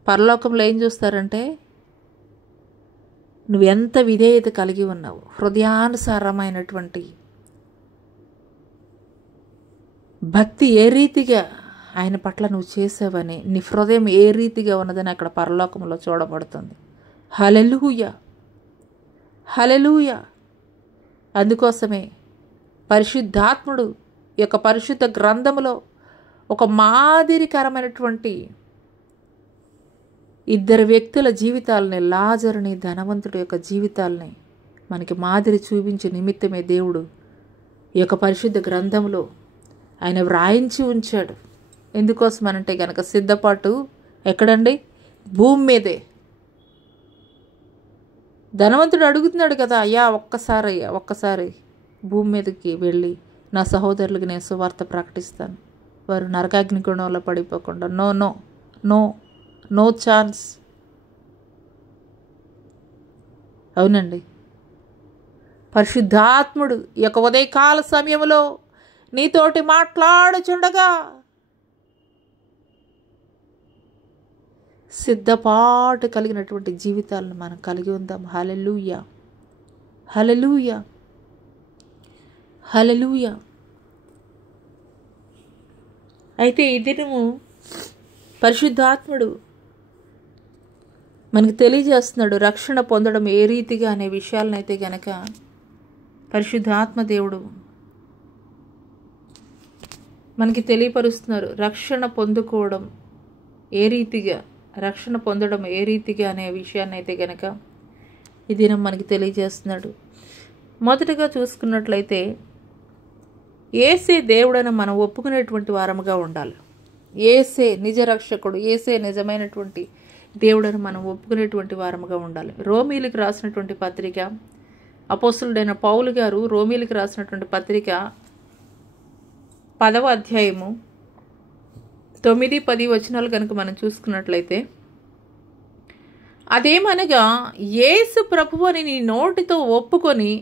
పరలోకంలో ఏం చూస్తారంటే నువ్వెంత విధేయత కలిగి ఉన్నావు, హృదయానుసారమైనటువంటి భక్తి ఏ రీతిగా ఆయన పట్ల నువ్వు చేసావని, నీ హృదయం ఏ రీతిగా ఉన్నదని అక్కడ పరలోకంలో చూడబడుతుంది. హల్లెలూయా, హల్లెలూయా. అందుకోసమే పరిశుద్ధాత్ముడు ఈ యొక్క పరిశుద్ధ గ్రంథములో ఒక మాదిరికరమైనటువంటి ఇద్దరు వ్యక్తుల జీవితాలని, లాజరుని ధనవంతుడి యొక్క జీవితాలని మనకి మాదిరి చూపించే నిమిత్తమే దేవుడు ఈ యొక్క పరిశుద్ధ గ్రంథంలో ఆయన వ్రాయించి ఉంచాడు. ఎందుకోసం అనంటే కనుక సిద్ధపాటు ఎక్కడండి? భూమి మీదే. ధనవంతుడు అడుగుతున్నాడు కదా, అయ్యా ఒక్కసారి భూమి మీదకి వెళ్ళి నా సహోదరులకు నేను సువార్త ప్రకటిస్తాను, వారు నరకాగ్ని గుణంలో పడిపోకుండా. No no no no chance. అవునండి, పరిశుద్ధాత్ముడు ఈ యొక్క ఉదయకాల సమయంలో నీతోటి మాట్లాడుచుండగా సిద్ధపాటు కలిగినటువంటి జీవితాలను మనం కలిగి ఉందాం. హల్లెలూయా, హల్లెలూయా, హల్లెలూయా. అయితే ఈ దినము పరిశుద్ధాత్ముడు మనకు తెలియజేస్తున్నాడు రక్షణ పొందడం ఏ రీతిగా అనే విషయాలనైతే గనక పరిశుద్ధాత్మ దేవుడు మనకి తెలియపరుస్తున్నారు. రక్షణ పొందడం ఏ రీతిగా అనే విషయాన్ని అయితే గనక ఈ దినం మనకి తెలియజేస్తున్నాడు. మొదటగా చూసుకున్నట్లయితే యేసే దేవుడని మనం ఒప్పుకునేటువంటి వారముగా ఉండాలి. యేసే నిజ రక్షకుడు, యేసే నిజమైనటువంటి దేవుడని మనం ఒప్పుకునేటువంటి వారముగా ఉండాలి. రోమీలకు రాసినటువంటి పత్రిక, అపోస్తలుడైన పౌలు గారు రోమీలకు రాసినటువంటి పత్రిక 10వ అధ్యాయము 9-10 వచనాలు కనుక మనం చూసుకున్నట్లయితే, అదేమనగా యేసు ప్రభువుని నీ నోటితో ఒప్పుకొని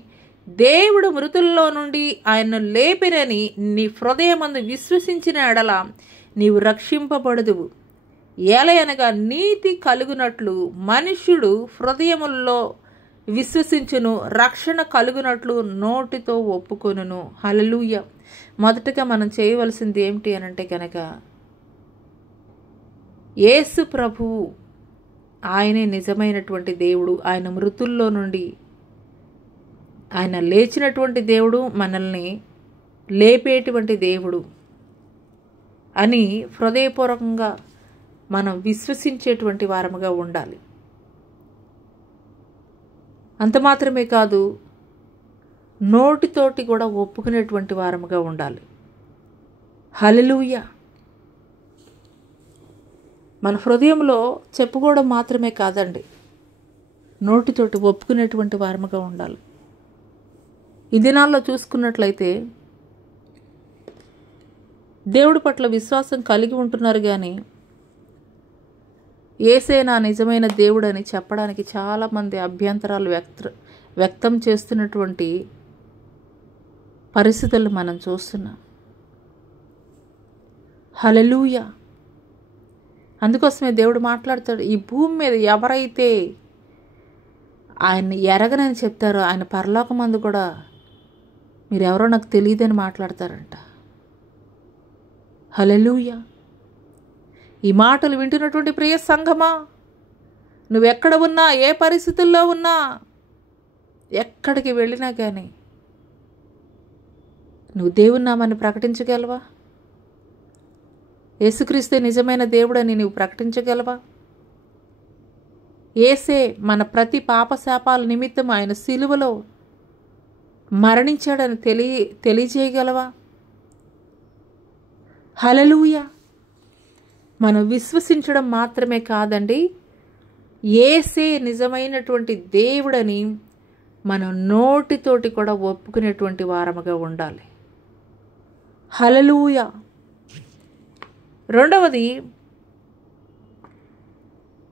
దేవుడు మృతుల్లో నుండి ఆయన్ను లేపినని నీ హృదయమందు విశ్వసించిన ఎడల నీవు రక్షింపబడదువు. ఏలయనగా నీతి కలుగునట్లు మనుష్యుడు హృదయముల్లో విశ్వసించును, రక్షణ కలుగునట్లు నోటితో ఒప్పుకొనును. హల్లెలూయా. మొదటగా మనం చేయవలసింది ఏమిటి అనంటే కనుక యేసు ప్రభువు ఆయనే నిజమైనటువంటి దేవుడు, ఆయన మృతుల్లో నుండి ఆయన లేచినటువంటి దేవుడు, మనల్ని లేపేటువంటి దేవుడు అని హృదయపూర్వకంగా మనం విశ్వసించేటువంటి వారముగా ఉండాలి. అంత మాత్రమే కాదు, నోటితోటి కూడా ఒప్పుకునేటువంటి వారముగా ఉండాలి. హల్లెలూయా. మన హృదయంలో చెప్పుకోవడం మాత్రమే కాదండి, నోటితోటి ఒప్పుకునేటువంటి వారముగా ఉండాలి. ఈ దినాల్లో చూసుకున్నట్లయితే దేవుడి పట్ల విశ్వాసం కలిగి ఉంటున్నారు, కానీ యేసే నా నిజమైన దేవుడని చెప్పడానికి చాలామంది అభ్యంతరాలు వ్యక్తం చేస్తున్నటువంటి పరిస్థితులు మనం చూస్తున్నాం. హల్లెలూయా. అందుకోసమే దేవుడు మాట్లాడతాడు, ఈ భూమి మీద ఎవరైతే ఆయన్ని ఎరగనని చెప్తారో ఆయన పరలోకమందు కూడా మీరెవరో నాకు తెలియదని మాట్లాడతారంట. హల్లెలూయా. ఈ మాటలు వింటున్నటువంటి ప్రియ సంఘమా, నువ్వెక్కడ ఉన్నా, ఏ పరిస్థితుల్లో ఉన్నా, ఎక్కడికి వెళ్ళినా కానీ నువ్వు దేవుని నామాన్ని ప్రకటించగలవా? యేసుక్రీస్తే నిజమైన దేవుడని నువ్వు ప్రకటించగలవా? యేసే మన ప్రతి పాపశాపాల నిమిత్తం ఆయన సిలువలో మరణించాడని తెలియజేయగలవా? హల్లెలూయా. మనం విశ్వసించడం మాత్రమే కాదండి, యేసే నిజమైనటువంటి దేవుడని మనం నోటితోటి కూడా ఒప్పుకునేటువంటి వారముగా ఉండాలి. హల్లెలూయా. రెండవది,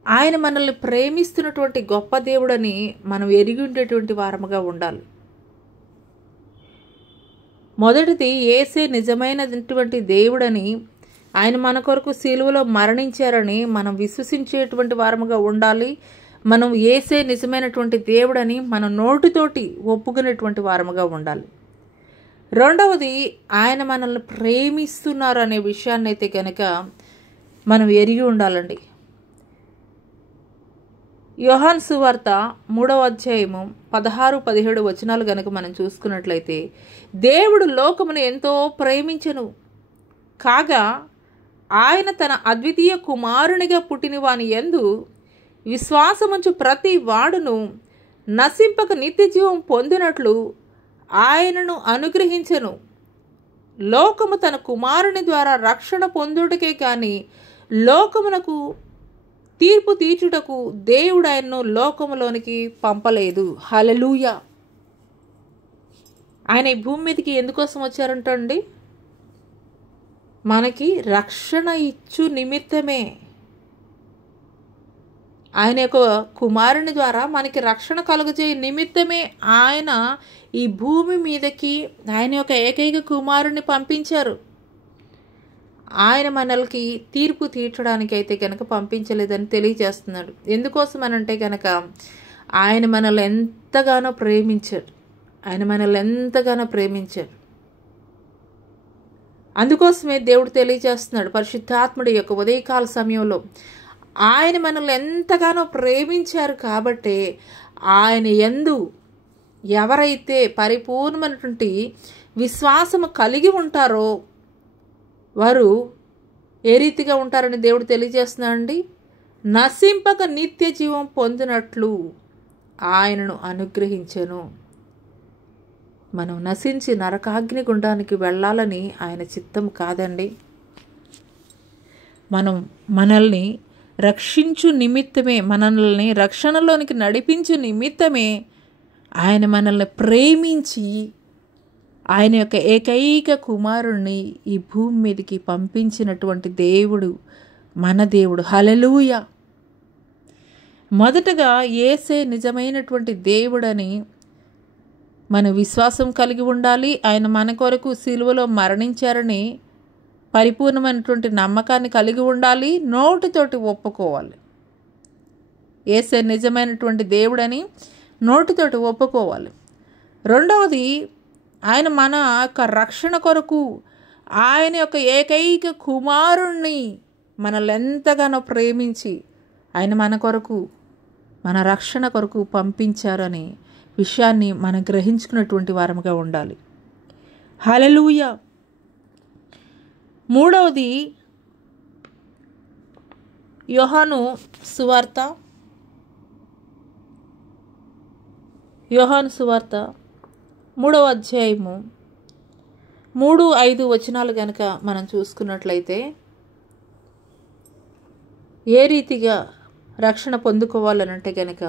ఆయన మనల్ని ప్రేమిస్తున్నటువంటి గొప్ప దేవుడని మనం ఎరిగి ఉండేటువంటి వారముగా ఉండాలి. మొదటిది, యేసే నిజమైనటువంటి దేవుడని, ఆయన మన కొరకు సిలువలో మరణించారని మనం విశ్వసించేటువంటి వారముగా ఉండాలి. మనం యేసే నిజమైనటువంటి దేవుడని మనం నోటితోటి ఒప్పుకునేటువంటి వారముగా ఉండాలి. రెండవది, ఆయన మనల్ని ప్రేమిస్తున్నారు అనే విషయాన్ని అయితే కనుక మనం ఎరిగి ఉండాలండి. యోహాను సువార్త 3వ అధ్యాయము 16-17 వచనాలు గనుక మనం చూసుకున్నట్లయితే, దేవుడు లోకమును ఎంతో ప్రేమించెను కాగా ఆయన తన అద్వితీయ కుమారునిగా పుట్టిన వాని యందు విశ్వాసముంచు ప్రతి వాడును నశింపక నిత్య జీవం పొందినట్లు ఆయనను అనుగ్రహించెను. లోకము తన కుమారుని ద్వారా రక్షణ పొందుటకే కానీ లోకమునకు తీర్పు తీర్చుటకు దేవుడు ఆయన్ను లోకములోనికి పంపలేదు. హల్లెలూయా. ఆయన ఈ భూమి మీదకి ఎందుకోసం వచ్చారంటండి? మనకి రక్షణ ఇచ్చు నిమిత్తమే. ఆయన యొక్క కుమారుని ద్వారా మనకి రక్షణ కలుగజేయ నిమిత్తమే ఆయన ఈ భూమి మీదకి ఆయన యొక్క ఏకైక కుమారుని పంపించారు. ఆయన మనల్కి తీర్పు తీర్చడానికి అయితే కనుక పంపించలేదని తెలియజేస్తున్నాడు. ఎందుకోసం అనంటే కనుక ఆయన మనల్ని ఎంతగానో ప్రేమించారు. అందుకోసమే దేవుడు తెలియజేస్తున్నాడు పరిశుద్ధాత్ముడి యొక్క ఉదయకాల సమయంలో ఆయన మనల్ని ఎంతగానో ప్రేమించారు కాబట్టి ఆయన యందు ఎవరైతే పరిపూర్ణమైనటువంటి విశ్వాసము కలిగి ఉంటారో వారు ఏ రీతిగా ఉంటారని దేవుడు తెలియజేస్తున్నాడండి. నశింపక నిత్య జీవం పొందినట్లు ఆయనను అనుగ్రహించెను. మనం నశించి నరకాగ్ని గుండానికి వెళ్ళాలని ఆయన చిత్తం కాదండి. మనల్ని రక్షించు నిమిత్తమే, మనల్ని రక్షణలోనికి నడిపించు నిమిత్తమే ఆయన మనల్ని ప్రేమించి ఆయన యొక్క ఏకైక కుమారుణ్ణి ఈ భూమి మీదకి పంపించినటువంటి దేవుడు మన దేవుడు. హల్లెలూయా. మొదటగా యేసే నిజమైనటువంటి దేవుడని మన విశ్వాసం కలిగి ఉండాలి. ఆయన మన కొరకు సిలువలో మరణించారని పరిపూర్ణమైనటువంటి నమ్మకాన్ని కలిగి ఉండాలి. నోటితోటి ఒప్పుకోవాలి. యేసే నిజమైనటువంటి దేవుడని నోటితోటి ఒప్పుకోవాలి. రెండవది, ఆయన మన యొక్క రక్షణ కొరకు ఆయన యొక్క ఏకైక కుమారుణ్ణి మనల్ని ఎంతగానో ప్రేమించి ఆయన మన కొరకు మన రక్షణ కొరకు పంపించారనే విషయాన్ని మనం గ్రహించుకున్నటువంటి వారముగా ఉండాలి. హల్లెలూయా. మూడవది, యోహాను సువార్త యోహాను సువార్త 3వ అధ్యాయము 3-5 వచనాలు గనక మనం చూసుకున్నట్లయితే ఏ రీతిగా రక్షణ పొందుకోవాలనంటే గనక,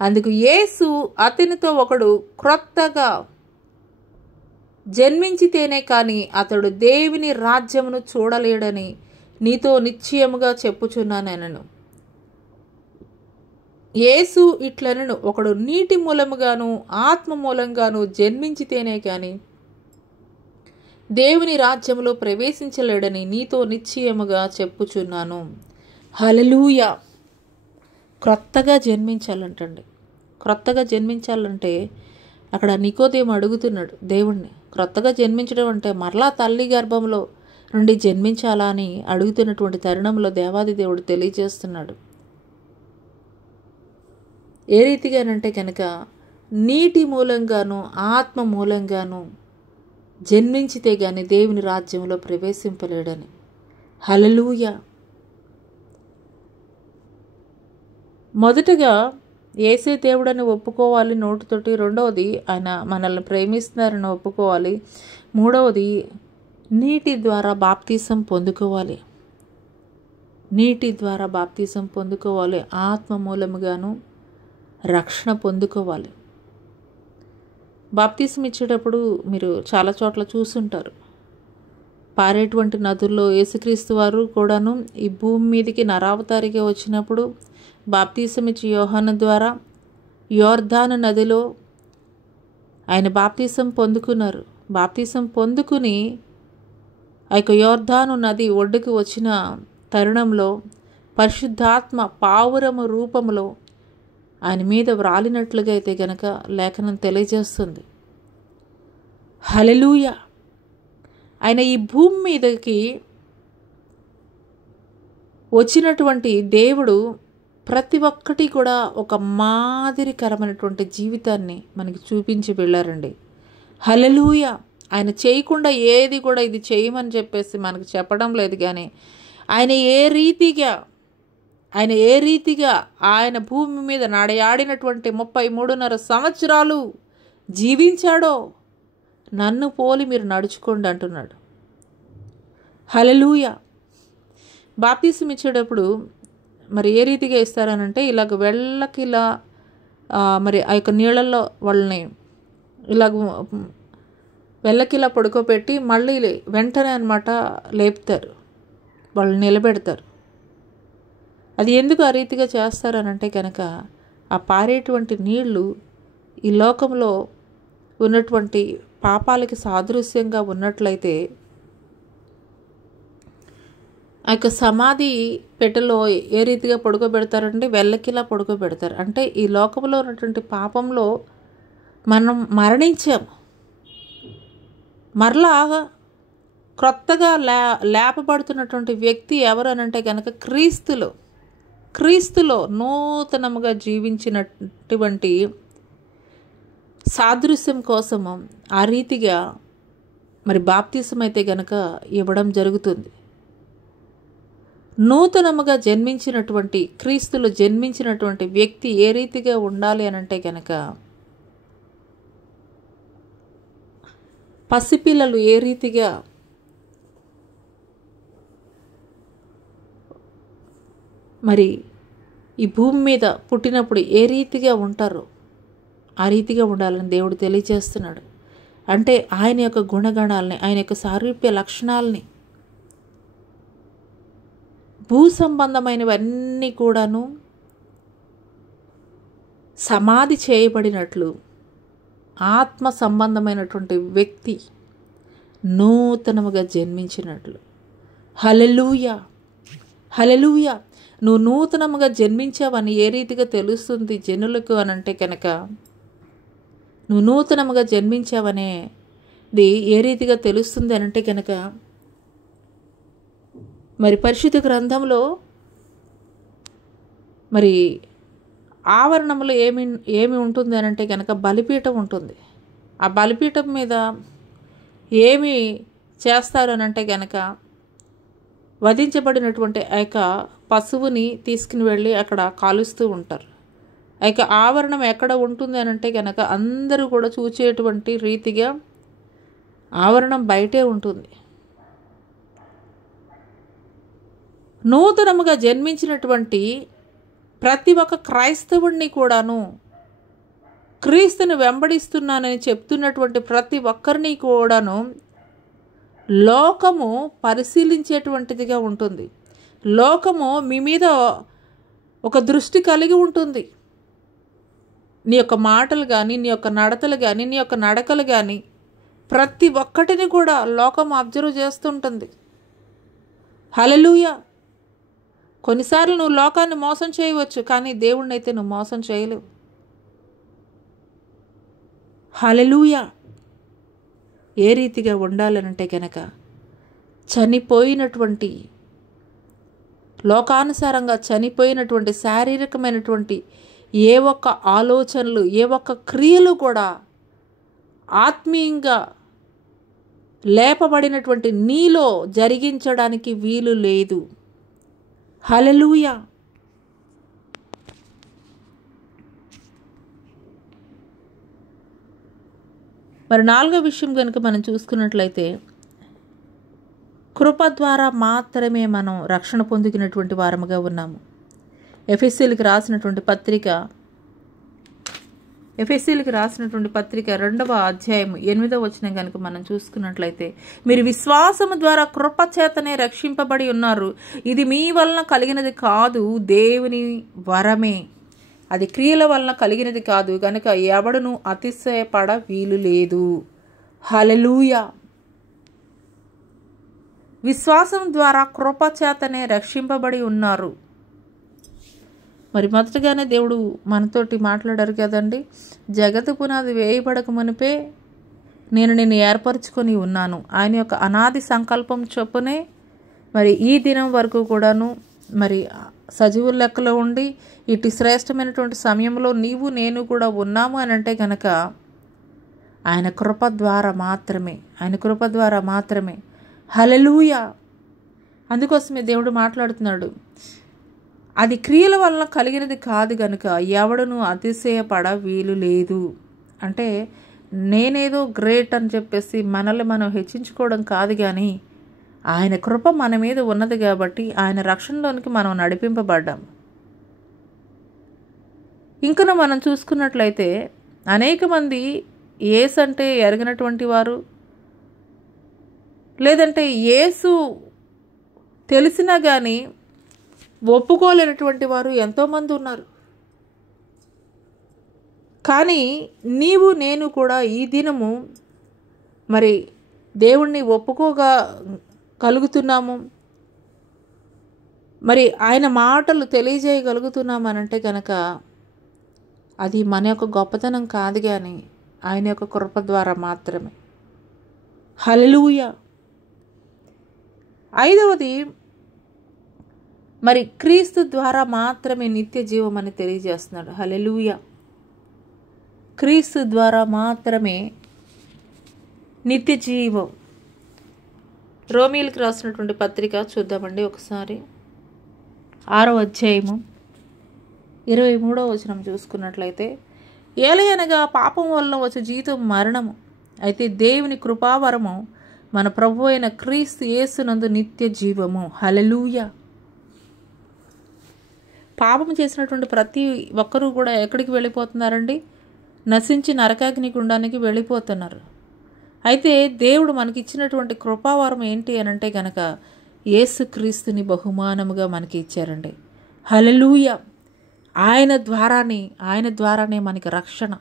అందుకు యేసు అతనితో ఒకడు క్రొత్తగా జన్మించితేనే కానీ అతడు దేవుని రాజ్యమును చూడలేడని నీతో నిశ్చయముగా చెప్పుచున్నానెనను. యేసు ఇట్లనను, ఒకడు నీటి మూలముగాను ఆత్మ మూలంగాను జన్మించితేనే కానీ దేవుని రాజ్యములో ప్రవేశించలేడని నీతో నిశ్చయముగా చెప్పుచున్నాను. హల్లెలూయా. క్రొత్తగా జన్మించాలంటండి. క్రొత్తగా జన్మించాలంటే అక్కడ నికోదేము అడుగుతున్నాడు దేవుణ్ణి. క్రొత్తగా జన్మించడం అంటే మరలా తల్లి గర్భంలో నుండి జన్మించాలా అని అడుగుతున్నటువంటి తరుణంలో దేవాది దేవుడు తెలియజేస్తున్నాడు. ఏ రీతిగానంటే కనుక నీటి మూలంగాను ఆత్మ మూలంగాను జన్మించితే గాని దేవుని రాజ్యంలో ప్రవేశింపలేడని. హల్లెలూయా. మొదటగా యేసే దేవుడని ఒప్పుకోవాలి నోటితోటి. రెండవది ఆయన మనల్ని ప్రేమిస్తున్నారని ఒప్పుకోవాలి. మూడవది నీటి ద్వారా బాప్తీసం పొందుకోవాలి. నీటి ద్వారా బాప్తీసం పొందుకోవాలి. ఆత్మ మూలముగాను రక్షణ పొందుకోవాలి. బాప్తీసం ఇచ్చేటప్పుడు మీరు చాలా చోట్ల చూసుంటారు. పారేటువంటి నదుల్లో యేసుక్రీస్తు వారు కూడాను ఈ భూమి మీదకి నరావతారిగా వచ్చినప్పుడు బాప్తీసం ఇచ్చి యోహాను ద్వారా యోర్దాను నదిలో ఆయన బాప్తీసం పొందుకున్నారు. బాప్తీసం పొందుకుని ఆ యొక్క యోర్దాను నది ఒడ్డుకు వచ్చిన తరుణంలో పరిశుద్ధాత్మ పావురము రూపంలో ఆయన మీద వ్రాలినట్లుగా అయితే గనక లేఖనం తెలియజేస్తుంది. హల్లెలూయా. ఆయన ఈ భూమి మీదకి వచ్చినటువంటి దేవుడు ప్రతి ఒక్కటి కూడా ఒక మాదిరికరమైనటువంటి జీవితాన్ని మనకి చూపించి వెళ్ళారండి. హల్లెలూయా. ఆయన చేయకుండా ఏది కూడా ఇది చేయమని చెప్పేసి మనకు చెప్పడం లేదు. కానీ ఆయన ఏ రీతిగా ఆయన భూమి మీద నడయాడినటువంటి 33.5 సంవత్సరాలు జీవించాడో నన్ను పోలి మీరు నడుచుకోండి అంటున్నాడు. హల్లెలూయా. బాప్తీసం ఇచ్చేటప్పుడు మరి ఏ రీతిగా ఇస్తారనంటే ఇలాగ వెళ్ళకి ఇలా మరి ఆ యొక్క నీళ్ళల్లో వాళ్ళని ఇలాగ వెళ్ళకిలా పడుకోబెట్టి మళ్ళీ వెంటనే అన్నమాట లేపుతారు, వాళ్ళు నిలబెడతారు. అది ఎందుకు ఆ రీతిగా చేస్తారనంటే కనుక ఆ పారేటువంటి నీళ్లు ఈ లోకంలో ఉన్నటువంటి పాపాలకి సాదృశ్యంగా ఉన్నట్లయితే ఆ యొక్క సమాధి పెట్టెలో ఏ రీతిగా పడుకోబెడతారంటే వెళ్ళకిలా పడుకోబెడతారు. అంటే ఈ లోకంలో ఉన్నటువంటి పాపంలో మనం మరణించాము. మరలా క్రొత్తగా లేపబడుతున్నటువంటి వ్యక్తి ఎవరు అనంటే కనుక క్రీస్తులో నూతనముగా జీవించినటువంటి సాదృశ్యం కోసము ఆ రీతిగా మరి బాప్తీసం అయితే గనక ఇవ్వడం జరుగుతుంది. నూతనముగా జన్మించినటువంటి క్రీస్తులో జన్మించినటువంటి వ్యక్తి ఏ రీతిగా ఉండాలి అనంటే కనుక పసిపిల్లలు ఏ రీతిగా మరి ఈ భూమి మీద పుట్టినప్పుడు ఏ రీతిగా ఉంటారో ఆ రీతిగా ఉండాలని దేవుడు తెలియజేస్తున్నాడు. అంటే ఆయన యొక్క గుణగణాలని, ఆయన యొక్క సారూప్య లక్షణాలని, భూ సంబంధమైనవన్నీ కూడాను సమాధి చేయబడినట్లు ఆత్మ సంబంధమైనటువంటి వ్యక్తి నూతనముగా జన్మించినట్లు. హల్లెలూయా. హల్లెలూయా. నువ్వు నూతనముగా జన్మించావని ఏ రీతిగా తెలుస్తుంది జనులకు అనంటే కనుక నువ్వు నూతనముగా జన్మించావనేది ఏ రీతిగా తెలుస్తుంది అనంటే కనుక మరి పరిశుద్ధ గ్రంథంలో మరి ఆవరణంలో ఏమి ఉంటుంది అనంటే కనుక బలిపీఠం ఉంటుంది. ఆ బలిపీఠం మీద ఏమి చేస్తారు అనంటే కనుక వధించబడినటువంటి ఆ యొక్క పశువుని తీసుకుని వెళ్ళి అక్కడ కాలుస్తూ ఉంటారు. ఇక ఆవరణం ఎక్కడ ఉంటుంది అని అంటే కనుక అందరూ కూడా చూచేటువంటి రీతిగా ఆవరణం బయటే ఉంటుంది. నూతనముగా జన్మించినటువంటి ప్రతి ఒక్క క్రైస్తవుడిని కూడాను, క్రీస్తుని వెంబడిస్తున్నానని చెప్తున్నటువంటి ప్రతి ఒక్కరిని కూడాను లోకము పరిశీలించేటువంటిదిగా ఉంటుంది. లోకము మీ మీద ఒక దృష్టి కలిగి ఉంటుంది. నీ యొక్క మాటలు కానీ, నీ యొక్క నడతలు కానీ, నీ యొక్క నడకలు కానీ ప్రతి ఒక్కటిని కూడా లోకం అబ్జర్వ్ చేస్తుంటుంది. హల్లెలూయా. కొన్నిసార్లు నువ్వు లోకాన్ని మోసం చేయవచ్చు, కానీ దేవుణ్ణి అయితే నువ్వు మోసం చేయలేవు. హల్లెలూయా. ఏ రీతిగా ఉండాలనంటే కనుక చనిపోయినటువంటి, లోకానుసారంగా చనిపోయినటువంటి శారీరకమైనటువంటి ఏ ఒక్క ఆలోచనలు, ఏ ఒక్క క్రియలు కూడా ఆత్మీయంగా లేపబడినటువంటి నీలో జరిగించడానికి వీలు లేదు. హల్లెలూయా. మరి 4వ విషయం కనుక మనం చూసుకున్నట్లయితే, కృప ద్వారా మాత్రమే మనం రక్షణ పొందుకున్నటువంటి వారముగా ఉన్నాము. ఎఫెసీయులకు రాసినటువంటి పత్రిక 2వ అధ్యాయం 8వ వచనం కనుక మనం చూసుకున్నట్లయితే, మీరు విశ్వాసము ద్వారా కృప చేతనే రక్షింపబడి ఉన్నారు. ఇది మీ వలన కలిగినది కాదు, దేవుని వరమే. అది క్రియల వలన కలిగినది కాదు, కనుక ఎవడును అతిశయపడ వీలు లేదు. హల్లెలూయా. విశ్వాసం ద్వారా కృప చేతనే రక్షింపబడి ఉన్నారు. మరి మొదటగానే దేవుడు మనతోటి మాట్లాడారు కదండి, జగత్తు పునాది వేయబడక మునిపే నేను నిన్ను ఏర్పరచుకొని ఉన్నాను. ఆయన యొక్క అనాది సంకల్పం చొప్పునే మరి ఈ దినం వరకు కూడాను మరి సజీవుల లెక్కలో ఉండి ఇటు శ్రేష్టమైనటువంటి సమయంలో నీవు నేను కూడా ఉన్నాము అని అంటే కనుక ఆయన కృప ద్వారా మాత్రమే. హల్లెలూయా. అందుకోసమే దేవుడు మాట్లాడుతున్నాడు, అది క్రియల వలన కలిగినది కాదు గనుక ఎవడును అతిశయపడ వీలు లేదు. అంటే నేనేదో గ్రేట్ అని చెప్పేసి మనల్ని మనం హెచ్చించుకోవడం కాదు, కానీ ఆయన కృప మన మీద ఉన్నది కాబట్టి ఆయన రక్షణలోనికి మనం నడిపింపబడ్డాం. ఇంకను మనం చూసుకున్నట్లయితే అనేక మంది యేసు అంటే ఎరగనటువంటి వారు, లేదంటే యేసు తెలిసినా కానీ ఒప్పుకోలేనటువంటి వారు ఎంతోమంది ఉన్నారు. కానీ నీవు నేను కూడా ఈ దినము మరి దేవుణ్ణి కలుగుతున్నాము, మరి ఆయన మాటలు తెలియజేయగలుగుతున్నాము అనంటే కనుక అది మన యొక్క గొప్పతనం కాదు, కానీ ఆయన యొక్క కృప ద్వారా మాత్రమే. హల్లెలూయా. 5వది మరి క్రీస్తు ద్వారా మాత్రమే నిత్య జీవం అని తెలియజేస్తున్నాడు. హల్లెలూయా. క్రీస్తు ద్వారా మాత్రమే నిత్య జీవం. రోమీయులకు రాసినటువంటి పత్రిక చూద్దామండి ఒకసారి. 6వ అధ్యాయము 23వ వచనం చూసుకున్నట్లయితే, ఏలయనగా పాపం వలన వచ్చే జీతం మరణము, అయితే దేవుని కృపావరము మన ప్రభు అయిన క్రీస్తు యేసునందు నిత్య జీవము. హల్లెలూయా. పాపం చేసినటువంటి ప్రతి ఒక్కరూ కూడా ఎక్కడికి వెళ్ళిపోతున్నారండి? నశించి నరకాగ్ని గుండానికి వెళ్ళిపోతున్నారు. అయితే దేవుడు మనకిచ్చినటువంటి కృపావరం ఏంటి అని అంటే కనుక యేసుక్రీస్తుని బహుమానముగా మనకి ఇచ్చారండి. హల్లెలూయా. ఆయన ద్వారానే మనకి రక్షణ,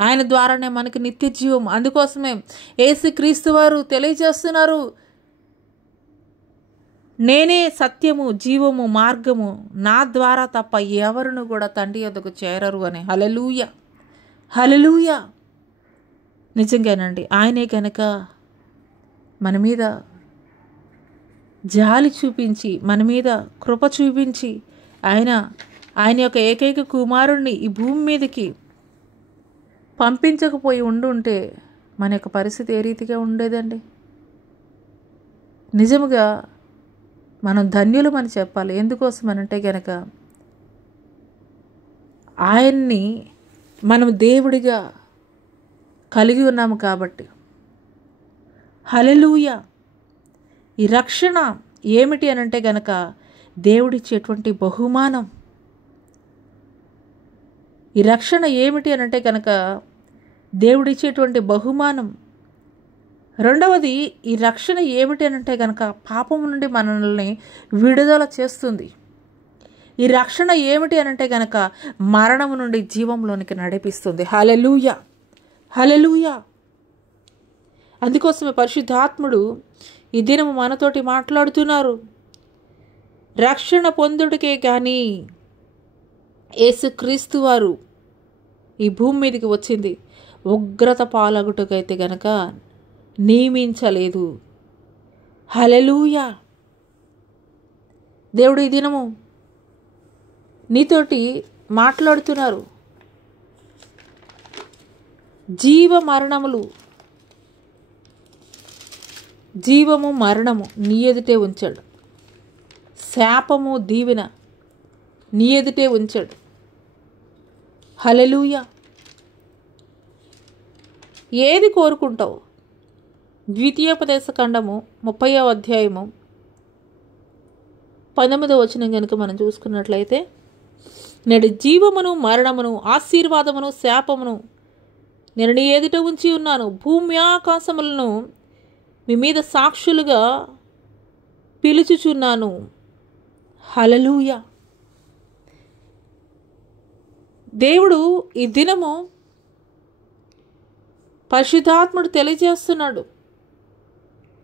ఆయన ద్వారానే మనకి నిత్య జీవం. అందుకోసమే యేసుక్రీస్తు వారు తెలియజేస్తున్నారు, నేనే సత్యము, జీవము, మార్గము, నా ద్వారా తప్ప ఎవరును కూడా తండ్రి యొద్దకు చేరరు అని. హల్లెలూయా. హల్లెలూయా. నిజంగానండి, ఆయనే కనుక మన మీద జాలి చూపించి, మన మీద కృప చూపించి ఆయన యొక్క ఏకైక కుమారుణ్ణి ఈ భూమి మీదకి పంపించకపోయి ఉండుంటే మన యొక్క పరిస్థితి ఏ రీతిగా ఉండేదండి? నిజముగా మనం ధన్యులమని చెప్పాలి. ఎందుకోసం అనంటే గనక ఆయన్ని మనం దేవుడిగా కలిగి ఉన్నాము కాబట్టి. హల్లెలూయా. ఈ రక్షణ ఏమిటి అని అంటే గనక దేవుడిచ్చేటువంటి బహుమానం. ఈ రక్షణ ఏమిటి అని అంటే కనుక దేవుడిచ్చేటువంటి బహుమానం. రెండవది, ఈ రక్షణ ఏమిటి అని అంటే కనుక పాపము నుండి మనల్ని విడుదల చేస్తుంది. ఈ రక్షణ ఏమిటి అని అంటే కనుక మరణము నుండి జీవంలోనికి నడిపిస్తుంది. హల్లెలూయా, హల్లెలూయా. అందుకోసమే పరిశుద్ధాత్ముడు ఈ దినము మనతోటి మాట్లాడుతున్నారు. రక్షణ పొందుడికే కానీ యేసుక్రీస్తు వారు ఈ భూమి మీదకి వచ్చింది ఉగ్రత పాలగుటకైతే గనక నియమించలేదు. హల్లెలూయా. దేవుడు ఈ దినము నీతోటి మాట్లాడుతున్నారు. జీవ మరణములు, జీవము మరణము నీ ఎదుటే ఉంచాడు. శాపము దీవెన నీ ఎదుటే ఉంచాడు. హల్లెలూయా. ఏది కోరుకుంటావు? ద్వితీయోపదేశ ఖండము 30వ అధ్యాయము 19వ వచనం కనుక మనం చూసుకున్నట్లయితే, నేడు జీవమును మరణమును ఆశీర్వాదమును శాపమును నేను నీ ఎదుట ఉంచి ఉన్నాను. భూమి ఆకాశములను మీ మీద సాక్షులుగా పిలుచుచున్నాను. హల్లెలూయా. దేవుడు ఈ దినము పరిశుద్ధాత్ముడు తెలియజేస్తున్నాడు.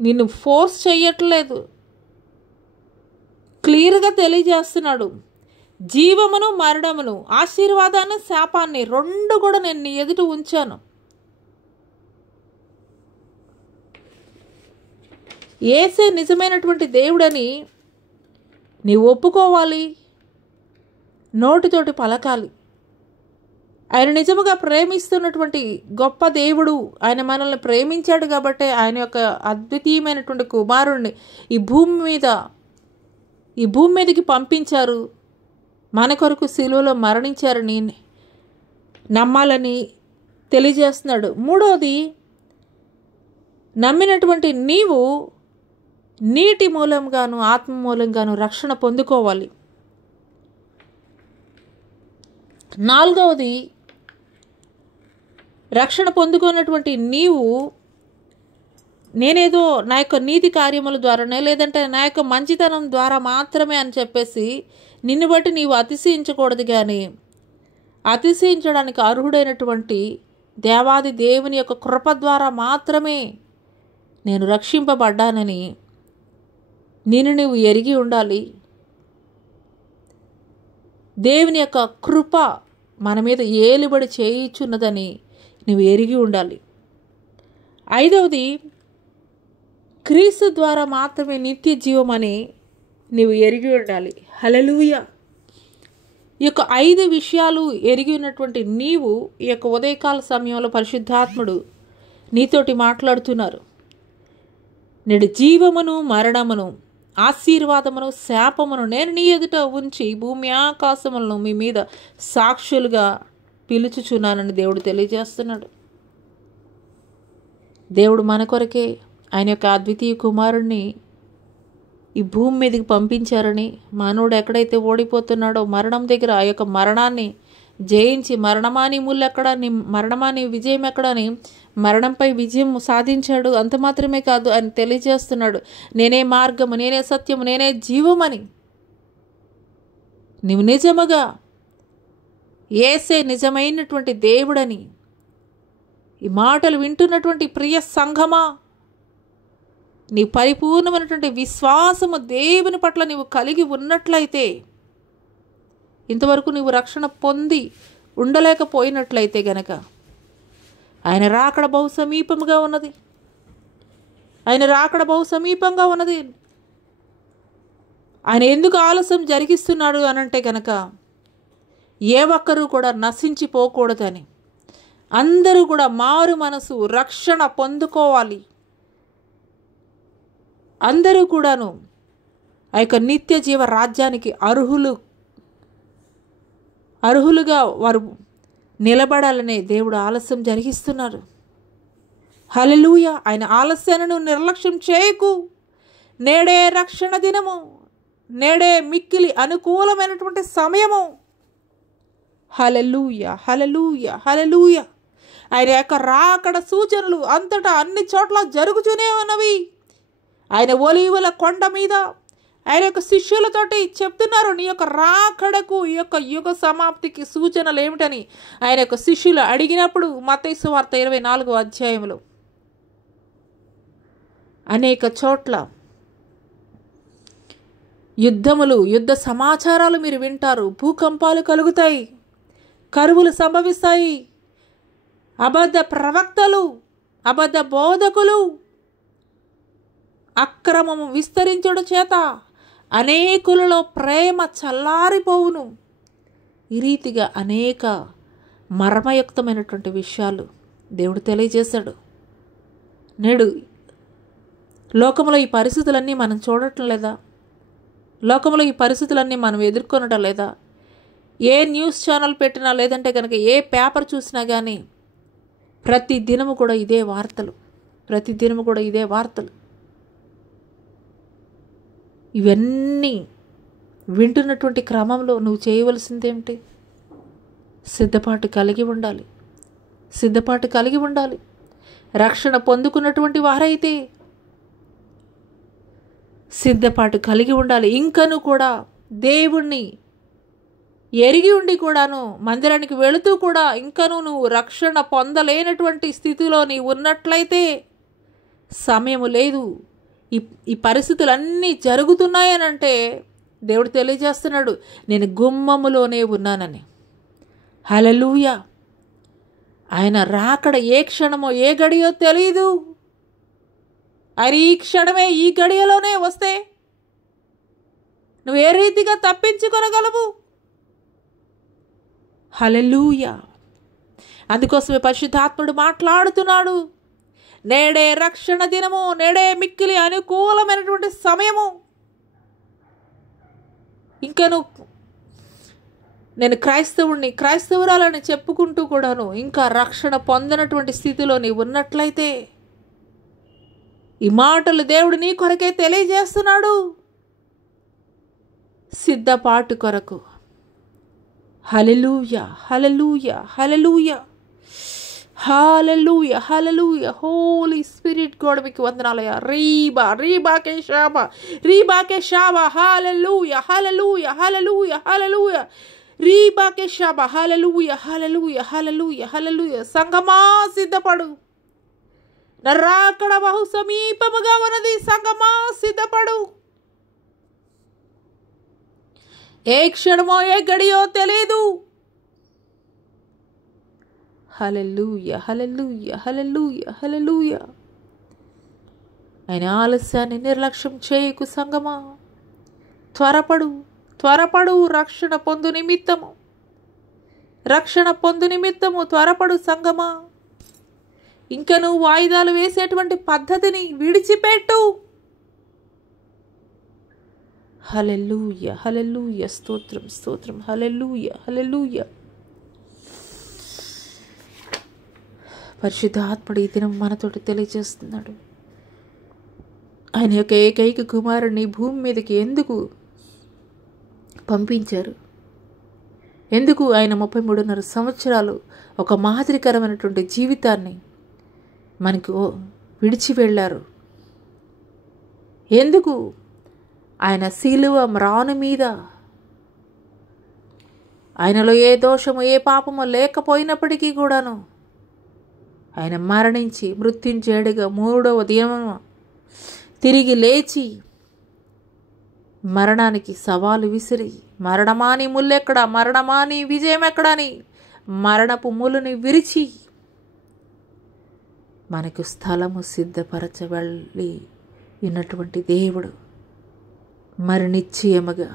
నిన్ను ఫోర్స్ చేయట్లేదు, క్లియర్గా తెలియజేస్తున్నాడు. జీవమును మరణమును ఆశీర్వాదాన్ని శాపాన్ని రెండు కూడా నేను నీ ఎదుట ఉంచాను. యేసే నిజమైనటువంటి దేవుడని నీవు ఒప్పుకోవాలి, నోటితోటి పలకాలి. ఆయన నిజముగా ప్రేమిస్తున్నటువంటి గొప్ప దేవుడు. ఆయన మనల్ని ప్రేమించాడు కాబట్టి ఆయన యొక్క అద్వితీయమైనటువంటి కుమారుణ్ణి ఈ భూమి మీదకి పంపించారు. మన కొరకు శిలువలో మరణించారని నమ్మాలని తెలియజేస్తున్నాడు. మూడవది, నమ్మినటువంటి నీవు నీటి మూలంగాను ఆత్మ మూలంగాను రక్షణ పొందుకోవాలి. నాలుగవది, రక్షణ పొందుకున్నటువంటి నీవు నేనేదో నా యొక్క నీతి కార్యముల ద్వారానే, లేదంటే నా యొక్క మంచితనం ద్వారా మాత్రమే అని చెప్పేసి నిన్ను బట్టి నీవు అతిశయించకూడదు. కానీ అతిశయించడానికి అర్హుడైనటువంటి దేవాది దేవుని యొక్క కృప ద్వారా మాత్రమే నేను రక్షింపబడ్డానని నిన్ను నువ్వు ఎరిగి ఉండాలి. దేవుని యొక్క కృప మన మీద ఏలుబడి చేయుచున్నదని నువ్వు ఎరిగి ఉండాలి. ఐదవది, క్రీస్తు ద్వారా మాత్రమే నిత్య జీవం అని నీవు ఎరిగి ఉండాలి. హల్లెలూయా. ఈ యొక్క 5 విషయాలు ఎరిగి ఉన్నటువంటి నీవు ఈ యొక్క ఉదయకాల సమయంలో పరిశుద్ధాత్ముడు నీతోటి మాట్లాడుతున్నారు. నేడు జీవమును మరణమును ఆశీర్వాదమును శాపమును నేను నీ ఎదుట ఉంచి భూమి ఆకాశములను మీ మీద సాక్షులుగా పిలుచుచున్నానని దేవుడు తెలియజేస్తున్నాడు. దేవుడు మన కొరకే ఆయన యొక్క అద్వితీయ కుమారుణ్ణి ఈ భూమి మీదకి పంపించారని, మానవుడు ఎక్కడైతే ఓడిపోతున్నాడో మరణం దగ్గర ఆ యొక్క మరణాన్ని జయించి మరణమాని ముల్లెక్కడ, మరణమాని విజయం ఎక్కడని మరణంపై విజయం సాధించాడు. అంత మాత్రమే కాదు, ఆయన తెలియజేస్తున్నాడు, నేనే మార్గము, నేనే సత్యము, నేనే జీవమని. నీవు నిజముగా యేసే నిజమైనటువంటి దేవుడని ఈ మాటలు వింటున్నటువంటి ప్రియ సంఘమా, నీ పరిపూర్ణమైనటువంటి విశ్వాసము దేవుని పట్ల నీవు కలిగి ఉన్నట్లయితే, ఇంతవరకు నీవు రక్షణ పొంది ఉండలేకపోయినట్లయితే గనక ఆయన రాకడ బహు సమీపంగా ఉన్నది. ఆయన రాకడ బహు సమీపంగా ఉన్నది. ఆయన ఎందుకు ఆలస్యం జరిగిస్తున్నాడు అనంటే గనక ఏ ఒక్కరూ కూడా నశించిపోకూడదని, అందరూ కూడా మారు మనసు రక్షణ పొందుకోవాలి. అందరూ కూడాను ఆ యొక్క నిత్య జీవ రాజ్యానికి అర్హులుగా వారు నిలబడాలనే దేవుడు ఆలస్యం జరిగిస్తున్నారు. హల్లెలూయా. ఆయన ఆలస్యాన్ని నిర్లక్ష్యం చేయకు. నేడే రక్షణ దినము, నేడే మిక్కిలి అనుకూలమైనటువంటి సమయము. హల్లెలూయా, హల్లెలూయా, హల్లెలూయా. ఆయన యొక్క రాకడ సూచనలు అంతటా అన్ని చోట్ల జరుగుతూనే ఉన్నవి. ఆయన ఒలీవల కొండ మీద ఆయన యొక్క శిష్యులతోటి చెప్తున్నారు, నీ యొక్క రాకడకు, ఈ యొక్క యుగ సమాప్తికి సూచనలు ఏమిటని ఆయన యొక్క శిష్యులు అడిగినప్పుడు మత్తయి సువార్త 24వ అధ్యాయంలో అనేక చోట్ల యుద్ధములు, యుద్ధ సమాచారాలు మీరు వింటారు. భూకంపాలు కలుగుతాయి, కరువులు సంభవిస్తాయి, అబద్ధ ప్రవక్తలు, అబద్ధ బోధకులు అక్రమము విస్తరించడం చేత అనేకులలో ప్రేమ చల్లారిపోవును. ఈ రీతిగా అనేక మర్మయుక్తమైనటువంటి విషయాలు దేవుడు తెలియజేశాడు. నేడు లోకంలో ఈ పరిస్థితులన్నీ మనం చూడటం లేదా? లోకంలో ఈ పరిస్థితులన్నీ మనం ఎదుర్కొనడం లేదా? ఏ న్యూస్ ఛానల్ పెట్టినా, లేదంటే కనుక ఏ పేపర్ చూసినా కానీ ప్రతి దినము కూడా ఇదే వార్తలు, ప్రతి దినము కూడా ఇదే వార్తలు. ఇవన్నీ వింటున్నటువంటి క్రమంలో నువ్వు చేయవలసిందేమిటి? సిద్ధపాటు కలిగి ఉండాలి, సిద్ధపాటు కలిగి ఉండాలి. రక్షణ పొందుకున్నటువంటి వారైతే సిద్ధపాటు కలిగి ఉండాలి. ఇంకను కూడా దేవుణ్ణి ఎరిగి ఉండి కూడాను మందిరానికి వెళుతూ కూడా ఇంకను నువ్వు రక్షణ పొందలేనటువంటి స్థితిలో నీవు ఉన్నట్లయితే సమయము లేదు. ఈ పరిస్థితులన్నీ జరుగుతున్నాయనంటే దేవుడు తెలియజేస్తున్నాడు, నేను గుమ్మములోనే ఉన్నానని. హల్లెలూయా. ఆయన రాకడ ఏ క్షణమో ఏ గడియో తెలియదు. ఆయన ఈ క్షణమే ఈ గడియలోనే వస్తే నువ్వు ఏ రీతిగా తప్పించుకొనగలవు? హల్లెలూయా. అందుకోసమే పరిశుద్ధాత్ముడు మాట్లాడుతున్నాడు, నేడే రక్షణ దినము, నేడే మిక్కిలి అనుకూలమైనటువంటి సమయము. ఇంకా నేను క్రైస్తవురాలని చెప్పుకుంటూ కూడాను ఇంకా రక్షణ పొందినటువంటి స్థితిలో నీవు ఉన్నట్లయితే ఈ మాటలు దేవుడు నీ కొరకే తెలియజేస్తున్నాడు. సిద్ధపాటు కొరకు. హల్లెలూయా, హల్లెలూయా, హల్లెలూయా, హల్లెలూయా, హల్లెలూయా. హోలీ స్పిరిట్ గాడ్ మీకు వందనాలయ్యా. రీబాకే షాబా. హల్లెలూయా, హల్లెలూయా, హల్లెలూయా, హల్లెలూయా. రీబాకే షాబా. హల్లెలూయా, హల్లెలూయా, హల్లెలూయా, హల్లెలూయా. సంగమా సిద్ధపడు, నా రాకడ బహు సమీపముగా ఉన్నది. సంగమా సిద్ధపడు. ఏ క్షణమో ఏ గడియో తెలియదు. హల్లెలూయా, హల్లెలూయా, హల్లెలూయా, హల్లెలూయా. ఆయన ఆలస్యాన్ని నిర్లక్ష్యం చేయకు సంగమా. త్వరపడు, త్వరపడు. రక్షణ పొందు నిమిత్తము, రక్షణ పొందు నిమిత్తము త్వరపడు సంగమా. ఇంకా నువ్వు వాయిదాలు వేసేటువంటి పద్ధతిని విడిచిపెట్టు. హల్లెలూయా, హల్లెలూయా. స్తోత్రం, స్తోత్రం. హల్లెలూయా, హల్లెలూయా. పరిశుద్ధాత్ముడు ఈ దినం మనతోటి తెలియజేస్తున్నాడు, ఆయన యొక్క ఏకైక కుమారుని భూమి మీదకి ఎందుకు పంపించారు, ఎందుకు ఆయన 33.5 సంవత్సరాలు ఒక మాదిరికరమైనటువంటి జీవితాన్ని మనకు విడిచి వెళ్ళారు, ఎందుకు ఆయన శిలువ మ్రాను మీద ఆయనలో ఏ దోషము ఏ పాపము లేకపోయినప్పటికీ కూడాను ఆయన మరణించి మృత్యుంజయుడిగా 3వ దినమున తిరిగి లేచి మరణానికి సవాలు విసిరి, మరణమాని ముల్లెక్కడ, మరణమాని విజయం ఎక్కడని మరణపు ములుని విరిచి మనకు స్థలము సిద్ధపరచవల్లి ఉన్నటువంటి దేవుడు మరి నిశ్చయముగా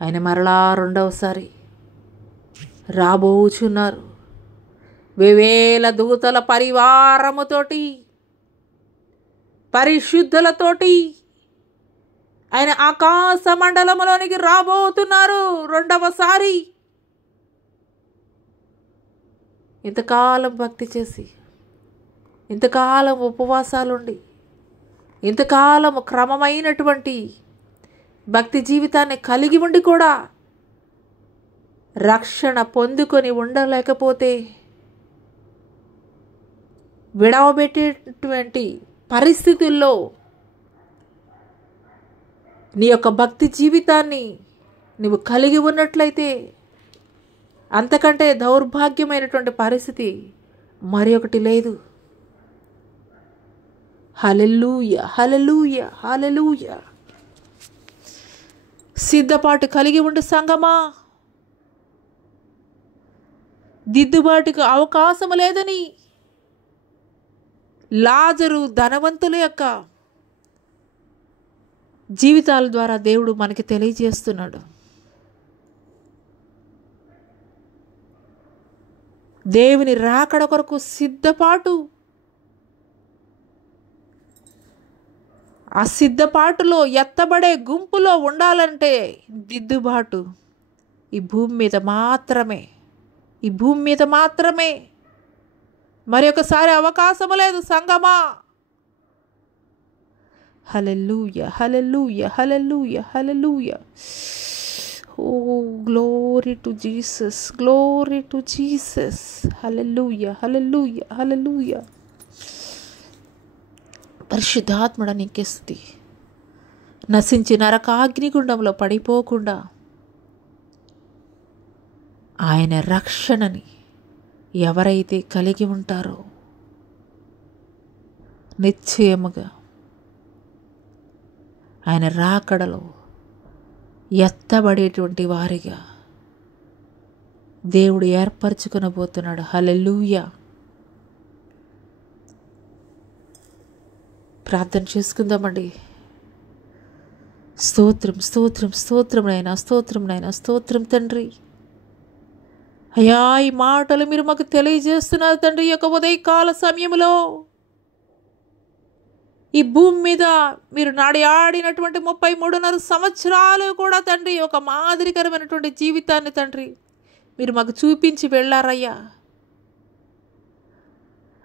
ఆయన మరలా రెండవసారి రాబోచున్నారు. వేవేల దూతల పరివారముతోటి, పరిశుద్ధులతోటి ఆయన ఆకాశ మండలములోనికి రాబోతున్నారు రెండవసారి. ఇంతకాలం భక్తి చేసి, ఇంతకాలం ఉపవాసాలుండి, ఇంతకాలం క్రమమైనటువంటి భక్తి జీవితాన్ని కలిగి ఉండి కూడా రక్షణ పొందుకొని ఉండలేకపోతే విడవబెట్టేటువంటి పరిస్థితుల్లో నీ యొక్క భక్తి జీవితాన్ని నువ్వు కలిగి ఉన్నట్లయితే అంతకంటే దౌర్భాగ్యమైనటువంటి పరిస్థితి మరి ఒకటి లేదు. హల్లెలూయా, హల్లెలూయా, హల్లెలూయా. సిద్ధపాటు కలిగి ఉండు సంగమా. దిద్దుబాటుకు అవకాశం లేదని లాజరు ధనవంతుల యొక్క జీవితాల ద్వారా దేవుడు మనకి తెలియజేస్తున్నాడు. దేవుని రాకడ కొరకు సిద్ధపాటు. ఆ సిద్ధపాటులో ఎత్తబడే గుంపులో ఉండాలంటే దిద్దుబాటు ఈ భూమి మీద మాత్రమే, ఈ భూమి మీద మాత్రమే. మరి ఒకసారి అవకాశము లేదు సంగమా. Hallelujah, hallelujah, hallelujah, hallelujah. Oh glory to Jesus, glory to Jesus. Hallelujah, hallelujah, hallelujah. పరిశుద్ధాత్ముడా నీకే స్తుతి. నశించి నరకాగ్నిగుండంలో పడిపోకుండా ఆయన రక్షణని ఎవరైతే కలిగి ఉంటారో నిశ్చయముగా ఆయన రాకడలో ఎత్తబడేటువంటి వారిగా దేవుడు ఏర్పరచుకొనబోతున్నాడు. హల్లెలూయా. ప్రార్థన చేసుకుందామండి. స్తోత్రం, స్తోత్రం, స్తోత్రం నైనా, స్తోత్రం నైనా, స్తోత్రం తండ్రి. అయ్యా, ఈ మాటలు మీరు మాకు తెలియజేస్తున్నారు తండ్రి. ఈ యొక్క ఉదయకాల సమయంలో ఈ భూమి మీద మీరు నడియాడినటువంటి 33.5 సంవత్సరాలు కూడా తండ్రి ఒక మాదిరికరమైనటువంటి జీవితాన్ని తండ్రి మీరు మాకు చూపించి వెళ్ళారయ్యా.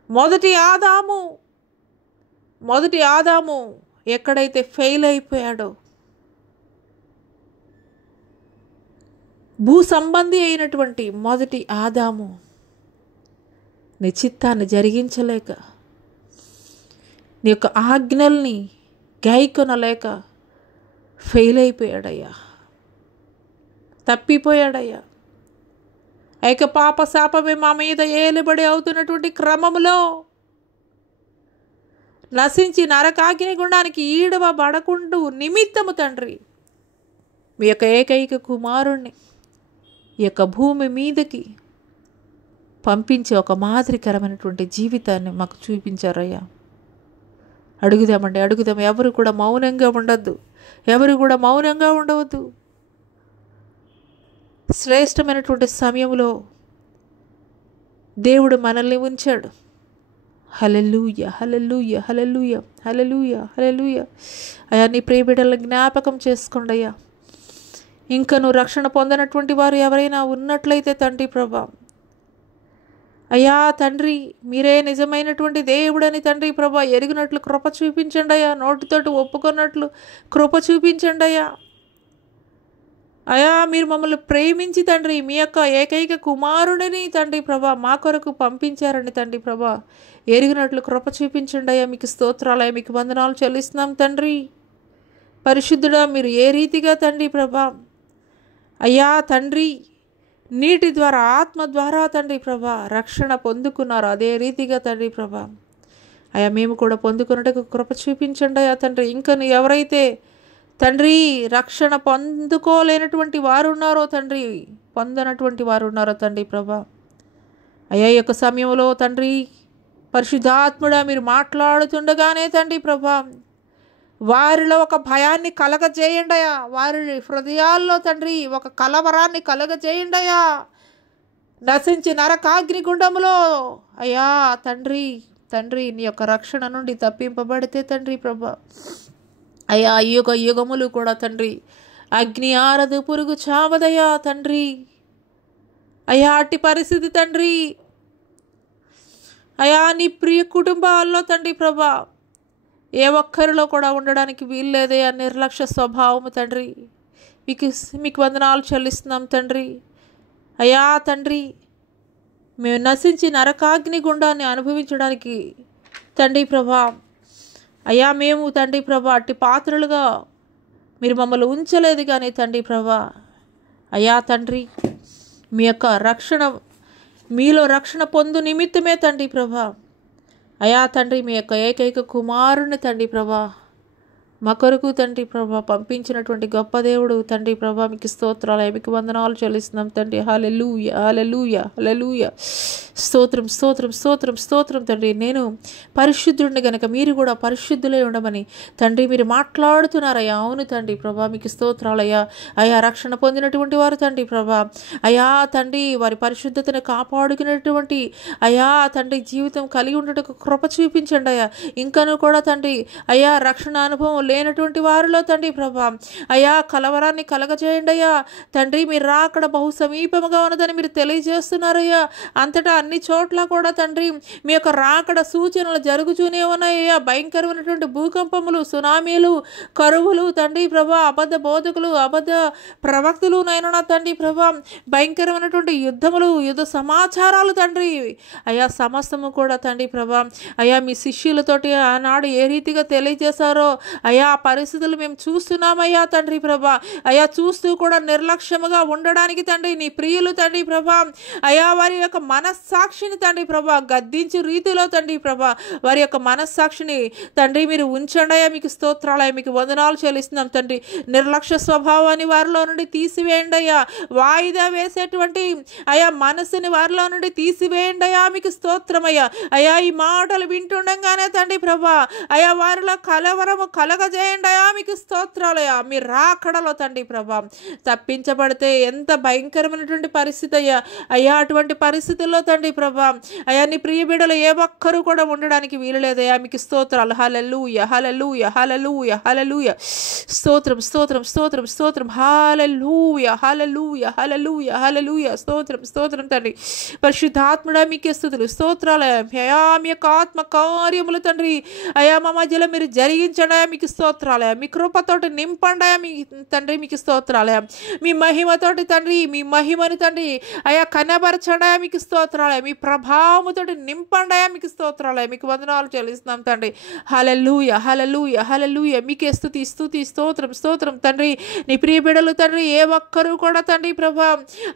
మొదటి ఆదాము ఎక్కడైతే ఫెయిల్ అయిపోయాడో, భూ సంబంధి అయినటువంటి మొదటి ఆదాము నీ చిత్తాన్ని జరిగించలేక, నీ యొక్క ఆజ్ఞల్ని గైకొనలేక ఫెయిల్ అయిపోయాడయ్యా, తప్పిపోయాడయ్యా. ఏక పాప శాపమే మా మీద ఏలుబడి అవుతున్నటువంటి క్రమంలో నశించి నరకాగ్ని గుండానికి ఈడవబడకుంటూ నిమిత్తము తండ్రి మీ యొక్క ఏకైక కుమారుణ్ణి ఈ యొక్క భూమి మీదకి పంపించి ఒక మాదిరికరమైనటువంటి జీవితాన్ని మాకు చూపించారయ్యా. అడుగుదాం. ఎవరు కూడా మౌనంగా ఉండద్దు, ఎవరు కూడా మౌనంగా ఉండవద్దు. శ్రేష్టమైనటువంటి సమయంలో దేవుడు మనల్ని ఉంచాడు. హల్లెలూయా, హల్లెలూయా, హల్లెలూయా, హల్లెలూయా, హల్లెలూయా. అయ్యా, నీ ప్రియ బిడ్డలను జ్ఞాపకం చేసుకోండి అయ్యా. ఇంకా నువ్వు రక్షణ పొందనటువంటి వారు ఎవరైనా ఉన్నట్లయితే తండ్రి ప్రభా, అయ్యా తండ్రి మీరే నిజమైనటువంటి దేవుడని తండ్రి ప్రభా ఎరిగినట్లు కృప చూపించండి అయ్యా. నోటితోటి ఒప్పుకున్నట్లు కృప చూపించండి అయ్యా. అయ్యా, మీరు మమ్మల్ని ప్రేమించి తండ్రి మీ యొక్క ఏకైక కుమారుడిని తండ్రి ప్రభా మా కొరకు పంపించారని తండ్రి ప్రభా ఎరిగినట్లు కృప చూపించండి అయ్యా. మీకు స్తోత్రాలయ్యా, మీకు వందనాలు చెల్లిస్తున్నాం తండ్రి. పరిశుద్ధుడా, మీరు ఏ రీతిగా తండ్రి ప్రభా అయ్యా తండ్రి నీటి ద్వారా ఆత్మ ద్వారా తండ్రి ప్రభా రక్షణ పొందుకున్నారు, అదే రీతిగా తండ్రి ప్రభా అయ్యా మేము కూడా పొందుకున్నట్టుకు కృప చూపించండి అయ్యా తండ్రి. ఇంకా ఎవరైతే తండ్రి రక్షణ పొందుకోలేనటువంటి వారు ఉన్నారో తండ్రి, పొందనటువంటి వారు ఉన్నారో తండ్రి ప్రభా అయ్యా, ఈ యొక్క సమయంలో తండ్రి పరిశుద్ధాత్ముడా మీరు మాట్లాడుతుండగానే తండ్రి ప్రభా వారిలో ఒక భయాన్ని కలగజేయండి అయ్యా. వారి హృదయాల్లో తండ్రి ఒక కలవరాన్ని కలగజేయండి అయ్యా. నశించి నరకాగ్ని గుండములో అయ్యా తండ్రి నీ యొక్క రక్షణ నుండి తప్పింపబడితే తండ్రి ప్రభా అయ్యా యుగములు కూడా తండ్రి అగ్ని ఆరదు, పురుగు చావదయ్యా తండ్రి. అయ్యా అట్టి పరిస్థితి తండ్రి అయా నీ ప్రియ కుటుంబాల్లో తండ్రి ప్రభా ఏ ఒక్కరిలో కూడా ఉండడానికి వీల్లేదే ఆ నిర్లక్ష్య స్వభావము తండ్రి. మీకు వందనాలు చెల్లిస్తున్నాం తండ్రి. అయా తండ్రి, మేము నశించి నరకాగ్ని గుండాన్ని అనుభవించడానికి తండ్రి ప్రభా అయా మేము తండ్రి ప్రభా అట్టి పాత్రలుగా మీరు మమ్మల్ని ఉంచలేదు కానీ తండ్రి ప్రభా అయా తండ్రి మీ యొక్క రక్షణ, మీలో రక్షణ పొందు నిమిత్తమే తండ్రి ప్రభా అయా తండ్రి మీ యొక్క ఏకైక కుమారుని తండ్రి ప్రభా మా కొరకు తండ్రి ప్రభా పంపించినటువంటి గొప్ప దేవుడు తండ్రి ప్రభా మీకు స్తోత్రాలు, మీకు వందనాలు చెల్లిస్తున్నాం తండ్రి. హల్లెలూయా హల్లెలూయా హల్లెలూయా. స్తోత్రం స్తోత్రం స్తోత్రం స్తోత్రం తండ్రి. నేను పరిశుద్ధుడిని గనక మీరు కూడా పరిశుద్ధులై ఉండమని తండ్రి మీరు మాట్లాడుతున్నారయ్యా. అవును తండ్రి ప్రభా మీకు స్తోత్రాలయ్యా. అయా రక్షణ పొందినటువంటి వారు తండ్రి ప్రభా అయా తండ్రి వారి పరిశుద్ధతను కాపాడుకునేటువంటి అయా తండ్రి జీవితం కలిగి ఉండటకు కృప చూపించండి అయ్యా. ఇంకను కూడా తండ్రి అయా రక్షణ అనుభవం లేనటువంటి వారిలో తండ్రి ప్రభా అయా కలవరాన్ని కలగజేయండి అయ్యా. తండ్రి మీరు రాకడ బహు సమీపముగా ఉన్నదని మీరు తెలియజేస్తున్నారయ్యా. అంతటా అన్ని చోట్ల కూడా తండ్రి మీ యొక్క రాకడ సూచనలు జరుగుతూనే ఉన్నాయ్యా. భయంకరమైనటువంటి భూకంపములు, సునామీలు, కరువులు తండ్రి ప్రభా, అబద్ధ బోధకులు, అబద్ధ ప్రవక్తులు నైనా తండ్రి ప్రభా, భయంకరమైనటువంటి యుద్ధములు, యుద్ధ సమాచారాలు తండ్రి అయా సమస్తము కూడా తండ్రి ప్రభా అయా మీ శిష్యులతోటి ఆనాడు ఏ రీతిగా తెలియజేశారో అయా పరిస్థితులు మేము చూస్తున్నామయ్యా తండ్రి ప్రభా. అయా చూస్తూ కూడా నిర్లక్ష్యముగా ఉండడానికి తండ్రి నీ ప్రియులు తండ్రి ప్రభా అయా వారి యొక్క మనస్సాక్షిని తండ్రి ప్రభా గద్దించు రీతిలో తండ్రి ప్రభా వారి యొక్క మనస్సాక్షిని తండ్రి మీరు ఉంచండి అయ్యా. మీకు స్తోత్రాలయ్యా, మీకు వందనాలు చెల్లిస్తున్నాం తండ్రి. నిర్లక్ష్య స్వభావాన్ని వారిలో నుండి తీసివేయండి అయ్యా. వాయిదా వేసేటువంటి అయా మనసుని వారిలో నుండి తీసివేయండి అయ్యా. మీకు స్తోత్రమయ్యా. అయా ఈ మాటలు వింటుండగానే తండ్రి ప్రభా అయా వారిలో కలవరము కలగజేయండి అయా. మీకు స్తోత్రాలయ్యా. మీరు రాకడలో తండ్రి ప్రభా తప్పించబడితే ఎంత భయంకరమైనటువంటి పరిస్థితి అయ్యా. అయ్యా అటువంటి పరిస్థితుల్లో తండ్రి ప్రభా అయా నీ ప్రియ బిడ్డలు ఏ ఒక్కరు కూడా ఉండడానికి వీలు లేదయ్యా. మీకు స్తోత్రాలు. హల్లెలూయా హల్లెలూయా హల్లెలూయా హల్లెలూయా. స్తోత్రం స్తోత్రం స్తోత్రం స్తోత్రం. హల్లెలూయా హల్లెలూయా హల్లెలూయా హల్లెలూయా. స్తోత్రం స్తోత్రం తండ్రి. పరిశుద్ధాత్ముడా మీకే స్తుతులు స్తోత్రాలయ్యా. అయా మీ యొక్క ఆత్మ కార్యములు తండ్రి అయా మా మధ్యలో మీరు జరిగించండి అయా. మీకు స్తోత్రాలయ్యా. మీ కృపతోటి నింపండి అయా. మీ తండ్రి మీకు స్తోత్రాలయ్యా. మీ మహిమతోటి తండ్రి మీ మహిమను తండ్రి అయా కనబరచండి అయా. మీకు స్తోత్రాలయ్యా. మీ ప్రభావముతోటి నింపండి అయా. మీకు స్తోత్రాలయ్యా. మీకు వందనాలు చెల్లిస్తున్నాం తండ్రి. హల్లెలూయా హల్లెలూయా హల్లెలూయా. మీకే స్తుతి స్తుతి స్తోత్రం స్తోత్రం తండ్రి. నీ ప్రియ బిడ్డలు తండ్రి ఏ ఒక్కరు కూడా తండ్రి ప్రభా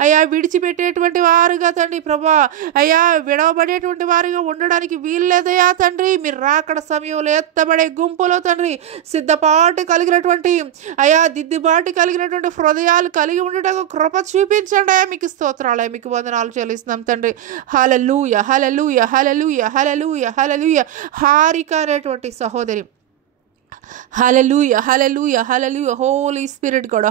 అయా విడిచిపెట్టేటువంటి వారుగా తండ్రి ప్రభా అయా విడవబడేటువంటి వారుగా ఉండడానికి వీల్లేదయా తండ్రి. మీరు రాకడ సమయంలో ఎత్తబడే గుంపులో తండ్రి సిద్ధపాటు కలిగినటువంటి అయా దిద్దుబాటు కలిగినటువంటి హృదయాలు కలిగి ఉండటకు కృప చూపించండి అయా. మీకు స్తోత్రాలయ. మీకు వందనాలు చెల్లిస్తున్నాం తండ్రి. హల్లెలూయా హల్లెలూయా హల్లెలూయా హల్లెలూయా హల్లెలూయా. హారిక అనేటువంటి సహోదరి హల్లెలూయా హల్లెలూయా హల్లెలూయా. హోలీ స్పిరిట్ కూడా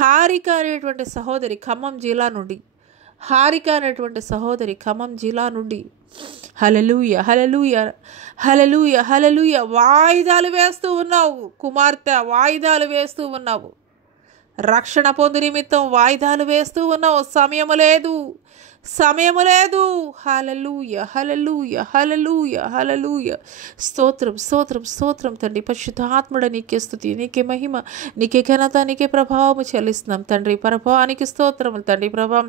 హారిక అనేటువంటి సహోదరి ఖమ్మం జిల్లా నుండి, హారిక అనేటువంటి సహోదరి ఖమ్మం జిల్లా నుండి హల్లెలూయా హల్లెలూయా హల్లెలూయా హల్లెలూయా. వాయిదాలు వేస్తూ ఉన్నావు కుమార్తె, వాయిదాలు వేస్తూ ఉన్నావు. రక్షణ పొందు నిమిత్తం వాయిదాలు వేస్తూ ఉన్నావు. సమయము లేదు, సమయము లేదు. హల్లెలూయా హల్లెలూయా హల్లెలూయా హల్లెలూయా. స్తోత్రం స్తోత్రం స్తోత్రం తండ్రి. పరిశుద్ధాత్ముడ నీకే స్తుతి, నీకే మహిమ, నీకే ఘనత, నీకే ప్రభావము చెల్లిస్తున్నాం తండ్రి. ప్రభావానికి స్తోత్రములు తండ్రి ప్రభా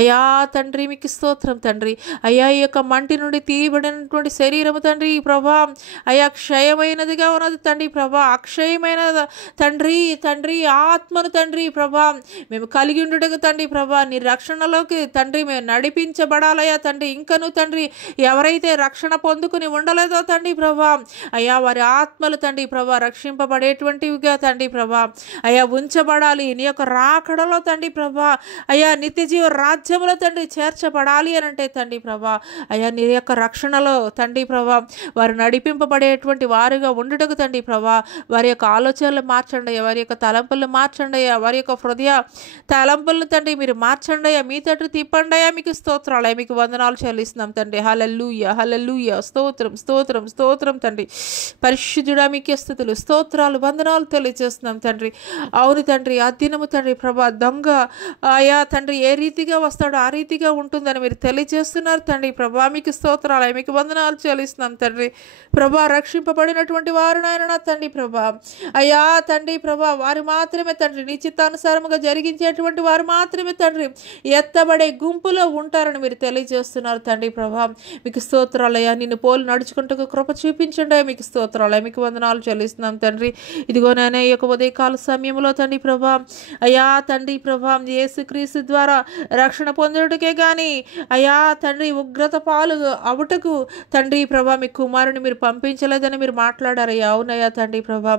అయా తండ్రి. మీకు స్తోత్రం తండ్రి. అయా ఈ యొక్క మంటి నుండి తీయబడినటువంటి శరీరము తండ్రి ప్రభా అయా క్షయమైనదిగా ఉన్నది తండ్రి ప్రభా. అక్షయమైన తండ్రి తండ్రి ఆత్మను తండ్రి ప్రభా మేము కలిగి ఉండుటకు తండ్రి ప్రభా నీ రక్షణలోకి తండ్రి మేము నడిపించబడాలయ్యా తండ్రి. ఇంకను తండ్రి ఎవరైతే రక్షణ పొందుకుని ఉండలేదో తండ్రి ప్రభా అయ్యా వారి ఆత్మలు తండ్రి ప్రభా రక్షింపబడేటువంటివిగా తండ్రి ప్రభా అయ్యా ఉంచబడాలి. నీ యొక్క రాకడలో తండ్రి ప్రభా అయ్యా నిత్య జీవ రాజ్యములో తండ్రి చేర్చబడాలి అని అంటే తండ్రి ప్రభా అయ్యా నీ యొక్క రక్షణలో తండ్రి ప్రభా వారు నడిపింపబడేటువంటి వారుగా ఉండుటకు తండ్రి ప్రభా వారి యొక్క ఆలోచనలు మార్చండి అయ్యా. వారి యొక్క తలంపులను మార్చండి అయ్యా. వారి యొక్క హృదయ తలంపులను తండ్రి మీరు మార్చండి అయ్యా. మీ తట్టు తిప్పండి అయా మీకు స్తోత్రాలు, అయ్యా మీకు వందనాలు చెల్లిస్తున్నాం తండ్రి. హల్లెలూయా, హల్లెలూయా, స్తోత్రం స్తోత్రం స్తోత్రం తండ్రి. పరిశుద్ధుడా మీకే స్తుతులు, స్తోత్రాలు, వందనాలు తెలియజేస్తున్నాం తండ్రి. అవును తండ్రి, ఆ దినము తండ్రి ప్రభా దొంగ అయా తండ్రి ఏ రీతిగా వస్తాడో ఆ రీతిగా ఉంటుందని మీరు తెలియజేస్తున్నారు తండ్రి ప్రభా. మీకు స్తోత్రాలు, అయ్యా మీకు వందనాలు చెల్లిస్తున్నాం తండ్రి ప్రభా. రక్షింపబడినటువంటి వారు నాయన నా తండ్రి ప్రభా, అయ్యా తండ్రి ప్రభా వారు మాత్రమే తండ్రి నీ చిత్తానుసారముగా జరిగించేటువంటి వారు మాత్రమే తండ్రి ఎత్తబడే గుంపులో ఉంటారని మీరు తెలియజేస్తున్నారు తండ్రి ప్రభా. మీకు స్తోత్రాలయ్యా, నిన్ను పోలు నడుచుకుంటూ కృప చూపించండి. మీకు స్తోత్రాలయ్యా, మీకు వందనాలు చెల్లిస్తున్నాం తండ్రి. ఇదిగో నాయన ఈ యొక్క ఉదయకాల సమయంలో తండ్రి ప్రభా, అయ్యా తండ్రి ప్రభా యేసుక్రీస్తు ద్వారా రక్షణ పొందుటకే కానీ అయ్యా తండ్రి ఉగ్రత పాలు అవుటకు తండ్రి ప్రభా మీ కుమారుని మీరు పంపించలేదని మీరు మాట్లాడారయ్యా. అవునయ్యా తండ్రి ప్రభా,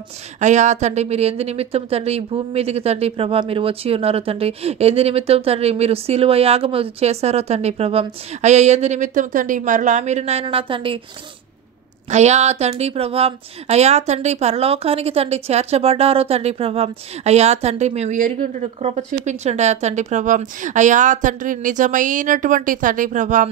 అయ్యా తండ్రి మీరు ఎందు నిమిత్తం తండ్రి ఈ భూమి మీదకి తండ్రి ప్రభా మీరు వచ్చి ఉన్నారు తండ్రి. ఎందు నిమిత్తం తండ్రి మీరు సిలువ యాగము చేశారో తండ్రి ప్రభా, అయ్యా ఎందు నిమిత్తం తండ్రి మరలా మీరు నాయన నా తండ్రి అయ్యా తండ్రి ప్రభా, అయ్యా తండ్రి పరలోకానికి తండ్రి చేర్చబడ్డారో తండ్రి ప్రభా. అయ్యా తండ్రి మేము ఎరిగి కృప చూపించండి అయ్యా తండ్రి ప్రభా. అయ్యా తండ్రి నిజమైనటువంటి తండ్రి ప్రభా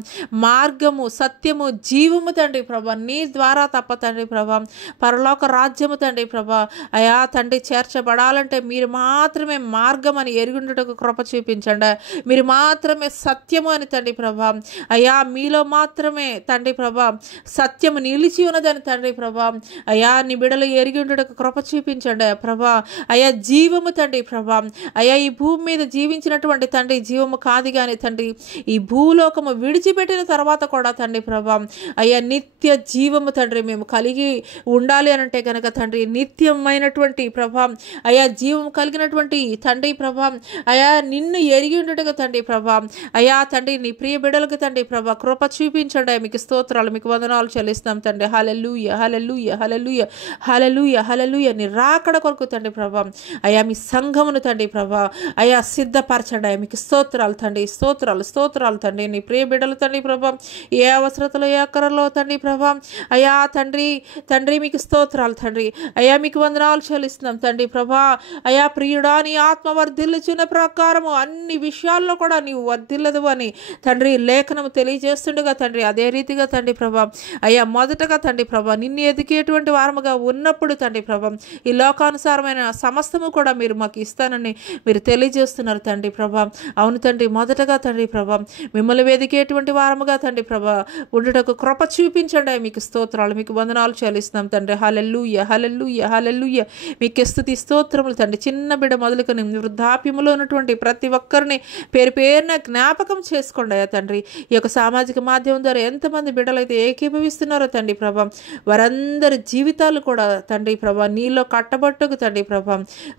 మార్గము సత్యము జీవము తండ్రి ప్రభా నీ ద్వారా తప్ప తండ్రి ప్రభా పరలోక రాజ్యము తండ్రి ప్రభా అయ్యా తండ్రి చేర్చబడాలంటే మీరు మాత్రమే మార్గం అని ఎరుగుండుటకు కృప చూపించండి. మీరు మాత్రమే సత్యము అని తండ్రి ప్రభా, అయ్యా మీలో మాత్రమే తండ్రి ప్రభా సత్యము నిలిచి ఉన్నదని తండ్రి ప్రభా. అయ్యా నీ బిడలు ఎరిగి ఉండటకు కృప చూపించండి ప్రభా. అయ్యా జీవము తండ్రి ప్రభా, అయ్యా ఈ భూమి మీద జీవించినటువంటి తండ్రి జీవము కాదు కానీ తండ్రి ఈ భూలోకము విడిచిపెట్టిన తర్వాత కూడా తండ్రి ప్రభా అయ్యా నిత్య జీవము తండ్రి మేము కలిగి ఉండాలి అని అంటే కనుక తండ్రి నిత్యమైనటువంటి ప్రభా అయ్యా జీవం కలిగినటువంటి తండ్రి ప్రభా అయ్యా నిన్ను ఎరిగి ఉండటకు తండ్రి ప్రభా అయ్యా తండ్రి నీ ప్రియ బిడలకు తండ్రి ప్రభా కృప చూపించండి. మీకు స్తోత్రాలు, మీకు వందనాలు చెల్లిస్తాం తండ్రి. హల్లెలూయా, హల్లెలూయా, హల్లెలూయా, హల్లెలూయా, హల్లెలూయా. నీ రాకడ కొరకు తండ్రి ప్రభా అయ్యా మీ సంఘమును తండ్రి ప్రభా అయ్యా సిద్ధపరచండి. అయ్యా మీకు స్తోత్రాలు తండ్రి, స్తోత్రాలు స్తోత్రాలు తండ్రి. నీ ప్రియ బిడ్డలు తండ్రి ప్రభా ఏ అవసరతలో ఏ అక్కరలో తండ్రి ప్రభా అయ్యా తండ్రి తండ్రి మీకు స్తోత్రాలు తండ్రి. అయ్యా మీకు వందనాలు చెల్లిస్తున్నాం తండ్రి ప్రభా. అయ్యా ప్రియుడా నీ ఆత్మ వర్ధిల్లుచున్న ప్రకారము అన్ని విషయాల్లో కూడా నీవు వర్ధిల్లదు అని తండ్రి లేఖనము తెలియజేస్తుండగా తండ్రి అదే రీతిగా తండ్రి ప్రభా అయ్యా మొదటగా తండ్రి ప్రభా నిన్ను ఎదిగేటువంటి వారముగా ఉన్నప్పుడు తండ్రి ప్రభా ఈ లోకానుసారమైన సమస్తము కూడా మీరు మాకు ఇస్తానని మీరు తెలియజేస్తున్నారు తండ్రి ప్రభా. అవును తండ్రి మొదటగా తండ్రి ప్రభా మిమ్మల్ని వెదికేటువంటి వారముగా తండ్రి ప్రభా ఉండుటకు కృప చూపించండి. మీకు స్తోత్రాలు, మీకు వందనాలు చెల్లిస్తున్నాం తండ్రి. హల్లెలూయా, హల్లెలూయా, హల్లెలూయా. మీకు స్తుతి స్తోత్రములు తండ్రి. చిన్న బిడ్డ మొదలుకొని వృద్ధాప్యములో ఉన్నటువంటి ప్రతి ఒక్కరిని పేరు పేరున జ్ఞాపకం చేసుకోండి అయ్యా తండ్రి. ఈ యొక్క సామాజిక మాధ్యమం ద్వారా ఎంతమంది బిడ్డలైతే ఏకీభవిస్తున్నారో తండ్రి ప్రభా వారందరి జీవితాలు కూడా తండ్రి ప్రభా నీలో కట్టబట్టుకు తండ్రి ప్రభా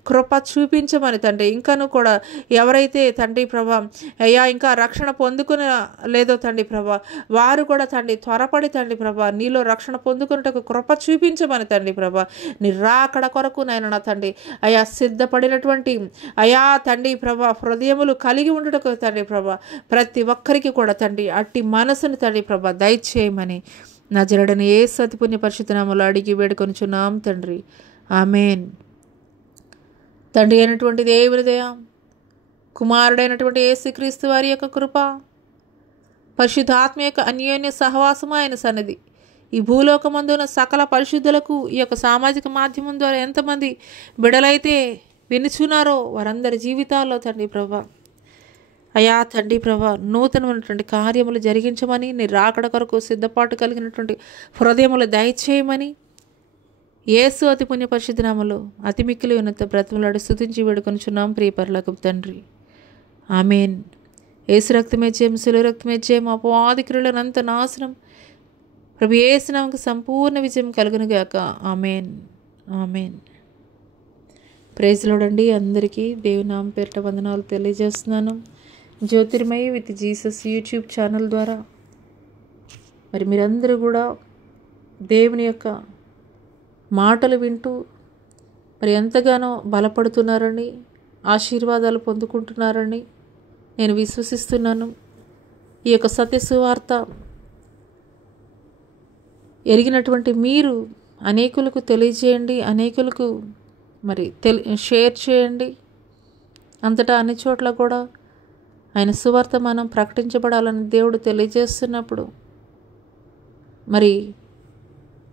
కృప చూపించమని తండ్రి. ఇంకాను కూడా ఎవరైతే తండ్రి ప్రభా అయ్యా ఇంకా రక్షణ పొందుకునే లేదో తండ్రి ప్రభా వారు కూడా తండ్రి త్వరపడి తండ్రి ప్రభా నీలో రక్షణ పొందుకున్నటకు కృప చూపించమని తండ్రి ప్రభా నీ రాకడ కొరకు నాయన నా తండ్రి అయా సిద్ధపడినటువంటి అయా తండ్రి ప్రభా హృదయములు కలిగి ఉండటకు తండ్రి ప్రభా ప్రతి ఒక్కరికి కూడా తండ్రి అట్టి మనసును తండ్రి ప్రభా దయచేయమని నజరేయుడైన యేసు అతి పుణ్య పరిశుద్ధ నామములో అడిగి వేడుకొనుచున్నాం తండ్రి. ఆమేన్. తండ్రి అయినటువంటి దేవుని దయ, కుమారుడైనటువంటి యేసుక్రీస్తు వారి యొక్క కృప, పరిశుద్ధాత్మ యొక్క అన్యోన్య సహవాసము ఆయన సన్నిధి ఈ భూలోకమందున సకల పరిశుద్ధులకు ఈ యొక్క సామాజిక మాధ్యమం ద్వారా ఎంతమంది బిడలైతే వినుచున్నారో వారందరి జీవితాల్లో తండ్రి ప్రభా అయా తండ్రి ప్రభా నూతనమైనటువంటి కార్యములు జరిగించమని నీ రాకడ కొరకు సిద్ధపాటు కలిగినటువంటి హృదయములు దయచేయమని యేసు అతి పుణ్య పరిశుద్ధ నామములో అతి మిక్కిలి ఉన్నత బ్రతిమలాడి స్తుతించి వేడుకొనుచున్నాం ప్రియ పరలోకపు తండ్రి. ఆమేన్. యేసు రక్తమే జయం, శిలువ రక్తమే జయం, అపవాది క్రియలనంత నాశనం ప్రభు యేసు నామముకు సంపూర్ణ విజయం కలుగును గాక. ఆమేన్, ఆమేన్. ప్రైజ్ లార్డ్ అండి. అందరికీ దేవుని నామం పేరిట వందనాలు తెలియజేస్తున్నాను. Jyothirmayi with Jesus YouTube channel ద్వారా మరి మీరందరూ కూడా దేవుని యొక్క మాటలు వింటూ మరి ఎంతగానో బలపడుతున్నారని ఆశీర్వాదాలు పొందుకుంటున్నారని నేను విశ్వసిస్తున్నాను. ఈ యొక్క సత్య సువార్త ఎరిగినటువంటి మీరు అనేకులకు తెలియజేయండి, అనేకులకు మరి షేర్ చేయండి. అంతటా అన్ని చోట్ల కూడా ఆయన సువార్తమానం ప్రకటించబడాలని దేవుడు తెలియజేస్తున్నప్పుడు మరి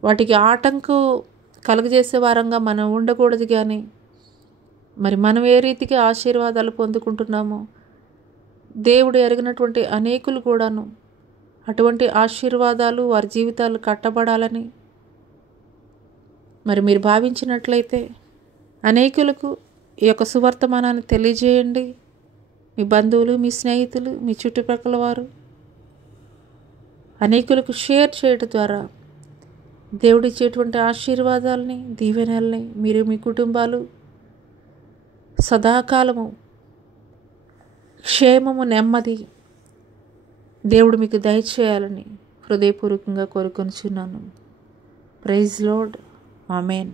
వాటికి ఆటంకం కలుగజేసే వారంగా మనం ఉండకూడదు. కానీ మరి మనం ఏ రీతిగా ఆశీర్వాదాలు పొందుకుంటున్నామో దేవుడు ఎరిగినటువంటి అనేకులు కూడాను అటువంటి ఆశీర్వాదాలు వారి జీవితాలు కట్టబడాలని మరి మీరు భావించినట్లయితే అనేకులకు ఈ యొక్క సువర్తమానాన్ని తెలియజేయండి. మీ బంధువులు, మీ స్నేహితులు, మీ చుట్టుపక్కల వారు అనేకులకు షేర్ చేయడం ద్వారా దేవుడిచ్చేటువంటి ఆశీర్వాదాలని, దీవెనల్ని మీరు, మీ కుటుంబాలు సదాకాలము క్షేమము, నెమ్మది దేవుడు మీకు దయచేయాలని హృదయపూర్వకంగా కోరుకొనుచున్నాను. Praise lord. ఆమేన్.